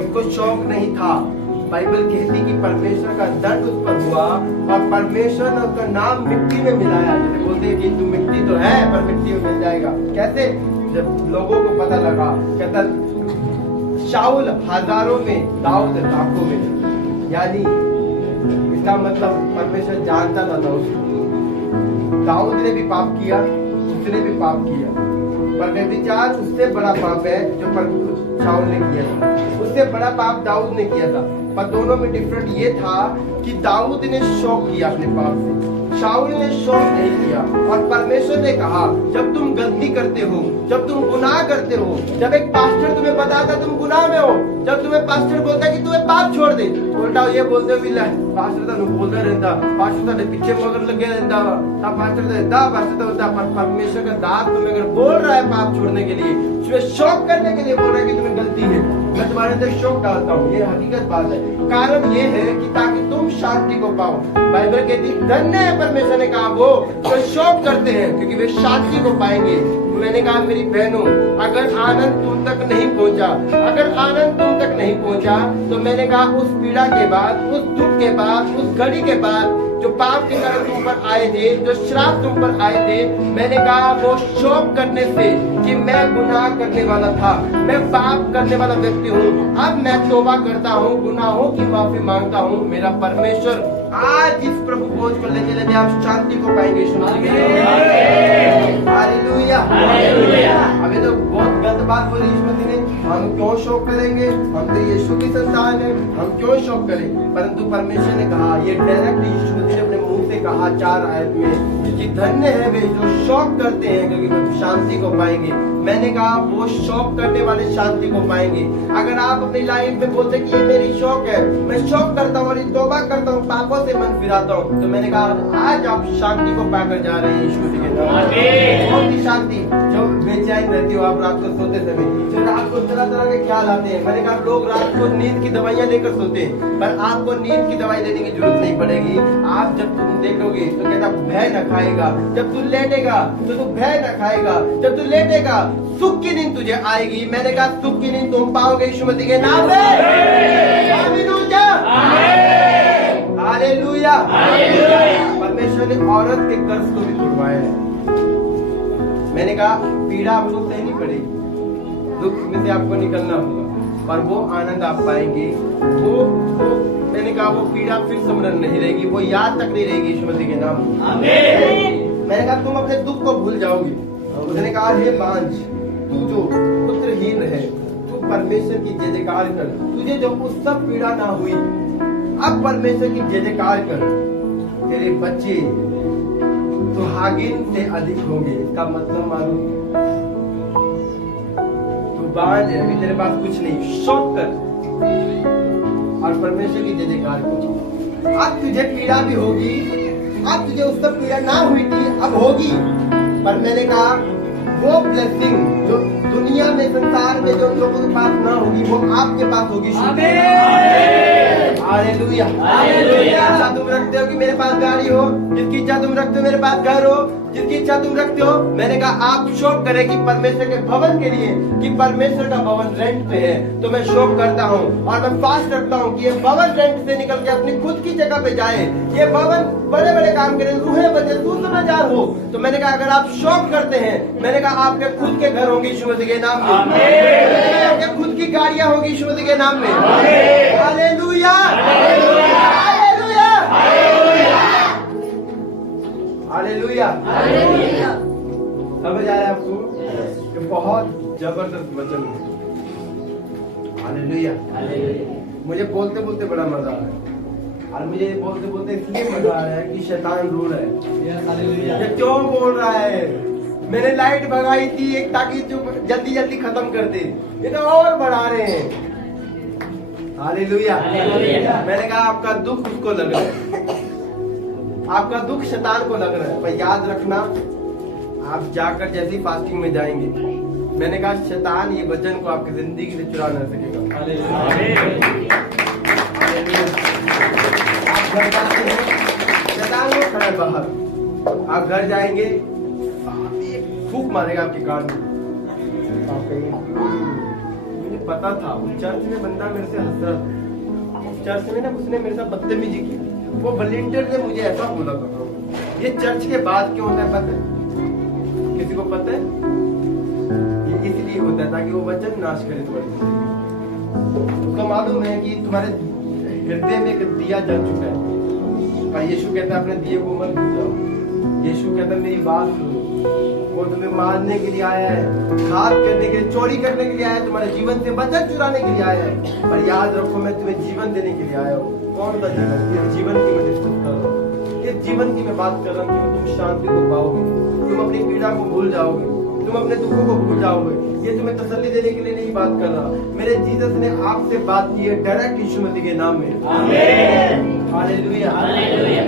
उसको शौक नहीं था। बाइबल कहती कि परमेश्वर का दंड उस पर हुआ और परमेश्वर ने उसका नाम मिट्टी में मिलाया। जैसे बोलते हैं कि तू मिट्टी तो है पर मिट्टी में मिल जाएगा। कैसे? जब लोगों को पता लगा, कहता शाऊल हजारों में, दाऊद लाखों में, यानी इसका मतलब परमेश्वर जानता था उसको। दाऊद ने भी पाप किया, उसने भी पाप किया, पर व्यभिचार उससे बड़ा पाप है जो शाऊल ने किया था, उससे बड़ा पाप दाऊद ने किया था। पर दोनों में डिफरेंट ये था कि दाऊद ने शौक किया अपने पाप से, शाऊल ने शौक नहीं किया। और परमेश्वर ने कहा जब तुम गलती करते हो, जब तुम गुनाह करते हो, जब एक पास्टर तुम्हें बताता तुम गुनाह में हो, जब तुम्हें पास्टर बोलता है कि तुम्हें पाप छोड़ दे, उल्टा ये बोलते हुए पास्टर तो बोलता रहता, पास्टर तो पीछे मगर लगे रहता, पास्टर पर परमेश्वर का दास तुम्हें अगर बोल रहा है पाप छोड़ने के लिए, तुम्हें शौक करने के लिए बोल रहा है कि तुम्हें गलती है, मैं तुम्हारे अंदर शौक डालता हूँ, ये हकीकत बात है। कारण ये है कि ताकि तुम शांति को पाओ। बाइबल कहती धन्य है, परमेश्वर ने कहा वो जो शौक करते हैं क्योंकि वे शांति को पाएंगे। मैंने कहा मेरी बहनों, अगर आनंद तुम तक नहीं पहुंचा, तो मैंने कहा उस पीड़ा के बाद, उस दुख के बाद, उस घड़ी के बाद जो पाप के कारण तुम पर आए थे, जो श्राप तुम पर आए थे, मैंने कहा वो शौक करने से कि मैं गुनाह करने वाला था, मैं पाप करने वाला व्यक्ति हूँ, अब मैं तौबा करता हूँ, गुनाहों की माफी मांगता हूँ। मेरा परमेश्वर आज इस प्रभु भोज को ले चले, आप शांति को पाएंगे। हालेलुया। अभी तो बहुत गलत बात बोली यीशु मसीह ने, हम क्यों शौक करेंगे, हम तो यीशु की संतान है, हम क्यों शौक करें? परंतु परमेश्वर ने कहा, ये डायरेक्ट यीशु मसीह ने अपने मुंह से कहा 4 आयत में कि धन्य है वे जो शौक करते हैं क्योंकि वे शांति को पाएंगे। मैंने कहा वो शौक करने वाले शांति को पाएंगे। अगर आप अपनी लाइफ में बोलते कि ये मेरी शौक है, मैं शौक करता हूँ और तौबा करता हूँ, पापों से मन फिराता हूँ, तो मैंने कहा आज आप शांति को पाकर जा रहे हैं यीशु के नाम में। कौन सी शांति? जो बेचैन रहती हो आप रात को सोते समय, जो रात को तरह तरह के ख्याल आते हैं। मैंने कहा लोग रात को नींद की दवाइयां लेकर सोते हैं, पर आपको नींद की दवाई लेने की जरूरत नहीं पड़ेगी। आप जब तुम देखोगे तो कहता भय न खाएगा, जब तू लेटेगा तो तू भय न खाएगा, जब तू लेटेगा सुख की नींद तुझे आएगी। मैंने कहा सुख की नींद तुम पाओगे यीशु मसीह के नाम में। Hallelujah, hallelujah. परमेश्वर ने औरत के कर्ज को भी तोड़वाया है। मैंने कहा पीड़ा आपको सहनी पड़ेगी, दुख में से आपको निकलना होगा, पर वो आनंद आप पाएंगे। वो मैंने कहा वो पीड़ा फिर स्मरण नहीं रहेगी, वो याद तक नहीं रहेगी यीशु मसीह के नाम में। आमीन। मैंने कहा तुम अपने दुख को भूल जाओगे। उसने कहा हे बांझ, तू जो पुत्रहीन है, तू परमेश्वर की जय जयकार कर। तुझे जो उस सब पीड़ा ना हुई, अब परमेश्वर की जय जयकार कर। तेरे बच्चे सुहागिन से अधिक होंगे। इसका मतलब मालूम, तू बांझ है, अभी तेरे पास कुछ नहीं, शौक कर और परमेश्वर की जय जयकार कर। अब तुझे पीड़ा भी होगी, अब तुझे उस सब पीड़ा ना हुई थी, अब होगी। पर मैंने कहा वो ब्लेसिंग जो दुनिया में संसार में जो लोगों के पास ना होगी, वो आपके पास होगी। Hallelujah, hallelujah. इच्छा तुम रखते हो कि मेरे पास गाड़ी हो, जिसकी इच्छा तुम रखते हो मेरे पास घर हो, जिसकी इच्छा तुम रखते हो। मैंने कहा आप शौक करें कि परमेश्वर के भवन के लिए, कि परमेश्वर का भवन रेंट पे है, तो मैं शौक करता हूँ और मैं फास्ट रखता हूँ कि ये भवन रेंट से निकल के अपनी खुद की जगह पे जाए, ये भवन बड़े बड़े काम करे, रूहें बचे, सुसमाचार हो। तो मैंने कहा अगर आप शौक करते हैं, मैंने कहा आपके खुद के घर होंगे यीशु मसीह के नाम में, आपके खुद की गाड़ियां होगी यीशु मसीह के नाम में। Hallelujah, hallelujah, hallelujah, hallelujah. समझ आया आपको? ये बहुत जबरदस्त वचन है। हालेलुया, मुझे बोलते बोलते बड़ा मजा आ रहा है, और मुझे बोलते बोलते इसलिए मजा आ रहा है कि शैतान रो रहा है। ये क्यों बोल रहा है? मैंने लाइट भगाई थी एक, ताकि जो जल्दी जल्दी खत्म कर दे, ये तो और बढ़ा रहे हैं। हालेलुया। मैंने कहा आपका दुख उसको लग रहा है, आपका दुख शैतान को लग रहा है, पर याद रखना आप जाकर जैसे ही फास्टिंग में जाएंगे, मैंने कहा शैतान ये वचन को आपकी जिंदगी से चुरा ना सकेगा। आप घर जाते हैं, शैतान वो खड़ा है बाहर, आप घर जाएंगे फूक मारेगा आपके कान में। मुझे पता था वो चर्च में बंदा मेरे से हंस रहा था, चर्च में ना उसने मेरे साथ बदतमीजी की, वो वॉलंटियर ने मुझे ऐसा बोला था। ये चर्च के बाद क्यों होता है पता है? किसी को पता है? ये इसलिए होता है ताकि वो वचन नाश करे तुम्हारी जिंदगी। उसको मालूम है कि तुम्हारे हृदय में एक दिया जल चुका है, पर यीशु कहता है अपने दिए को मत बुझाओ। यीशु कहता है मेरी बात सुनो, वो तुम्हें मारने के लिए आया है, घात करने के लिए, चोरी करने के लिए आया है, तुम्हारे जीवन से वचन चुराने के लिए आया है। पर याद रखो मैं तुम्हें जीवन देने के लिए आया हूँ। कौन सा जीवन? ये जीवन की मैं डिस्कस कर रहा हूँ, ये जीवन की मैं बात कर रहा हूँ कि तुम शांति को पाओगे, तुम अपनी पीड़ा को भूल जाओगे, तुम अपने दुखों को भूल जाओगे। ये तुम्हें तसल्ली देने के लिए नहीं बात कर रहा, मेरे जीसस ने आपसे बात की है डायरेक्ट यीशु मसीह के नाम में। आमीन। Hallelujah, hallelujah,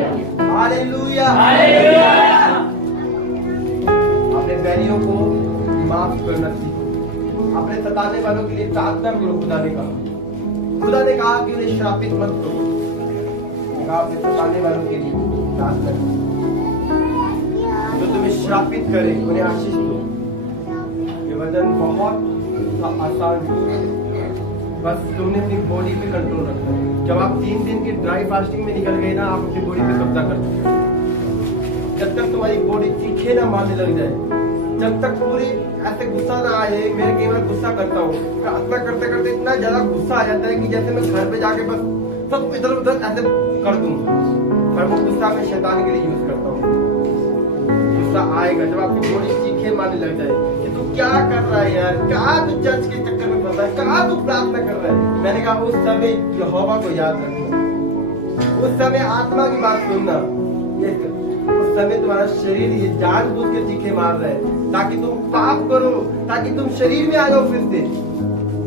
hallelujah, hallelujah. अपने बैरियों को माफ करना सीखो, अपने सताने वालों के लिए प्रार्थना करो। खुदा ने कहा कि उन्हें श्रापित मत करो, अपने सताने वालों के लिए प्रार्थना करो। जो तुम्हें श्रापित करे उन्हें आशीष दो। ये वचन बहुत आसान है, बस तुमने अपनी बॉडी पे कंट्रोल रखना है। जब आप 3 दिन की ड्राई फास्टिंग में निकल गए ना, आप अपनी बॉडी पे कब्जा कर चुके हो। जब तक तुम्हारी बॉडी तीखे ना मारने लग जाए, जब तक पूरी ऐसे गुस्सा ना आए। मैं कई बार गुस्सा करता हूँ, प्रार्थना करते करते इतना ज्यादा गुस्सा आ जाता है कि जैसे मैं घर पे जाके बस सब इधर उधर ऐसे कर दूं, पर वो गुस्सा मैं शैतान के लिए यूज करता हूँ। गुस्सा आएगा जब आपकी बॉडी चीखे मारने लग जाए कि तू क्या कर रहा है यार, कहाँ तू चर्च के चक्कर में फंसा है, कहाँ तू प्रार्थना कर रहा है। मैंने कहा उस समय यहोवा को याद रखना, उस समय आत्मा की बात सुनना। उस समय तुम्हारा शरीर ये जानबूझ के चीखे मार रहा है ताकि तुम पाप करो, ताकि तुम शरीर में आ जाओ फिर से।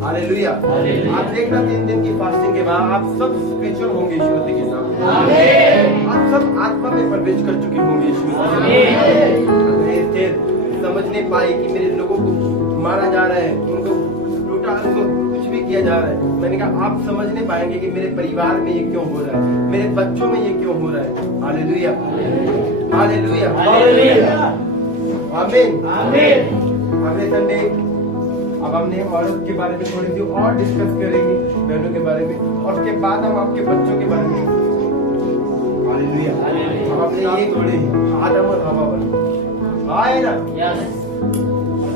हालेलुया। आप देखना 3 दिन की फास्टिंग के बाद आप सब स्पिरिचुअल होंगे यीशु मसीह के साथ। आमीन। आप सब आत्मा में प्रवेश कर चुके होंगे यीशु मसीह। समझ नहीं पाई कि मेरे लोगों को मारा जा रहा है, उनको लूटा, उनको कुछ भी किया जा रहा है। मैंने कहा आप समझ नहीं पाएंगे कि मेरे परिवार में ये क्यों हो रहा है, मेरे बच्चों में ये क्यों हो रहा है। हालेलुया, हालेलुया, आमीन, आमीन। अगले संडे अब हमने औरत के बारे में थोड़ी सी और डिस्कस करेंगे, बहनों के बारे में, और उसके बाद हम आपके बच्चों के बारे में। हालेलुया। अब हमने ये थोड़े आदम और हवा पर आए ना,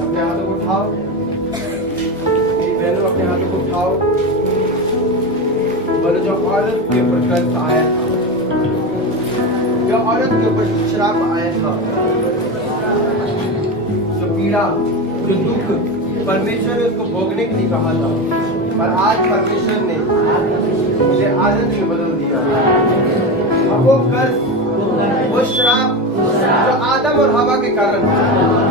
अपने हाथों को उठाओ, बहनों अपने हाथों को उठाओ। बोलो जो औरत के ऊपर कर्ज आया था, जो औरत के ऊपर श्राप आया था, जो पीड़ा, जो दुख परमेश्वर ने उसको भोगने के लिए कहा था, पर आज परमेश्वर ने मुझे आनंद में बदल दिया। अब वो कर्ज, वो श्राप जो आदम और हवा के कारण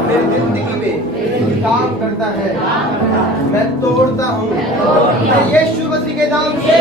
मेरी जिंदगी में काम करता है, मैं तोड़ता हूँ। मैं यीशु मसीह के नाम से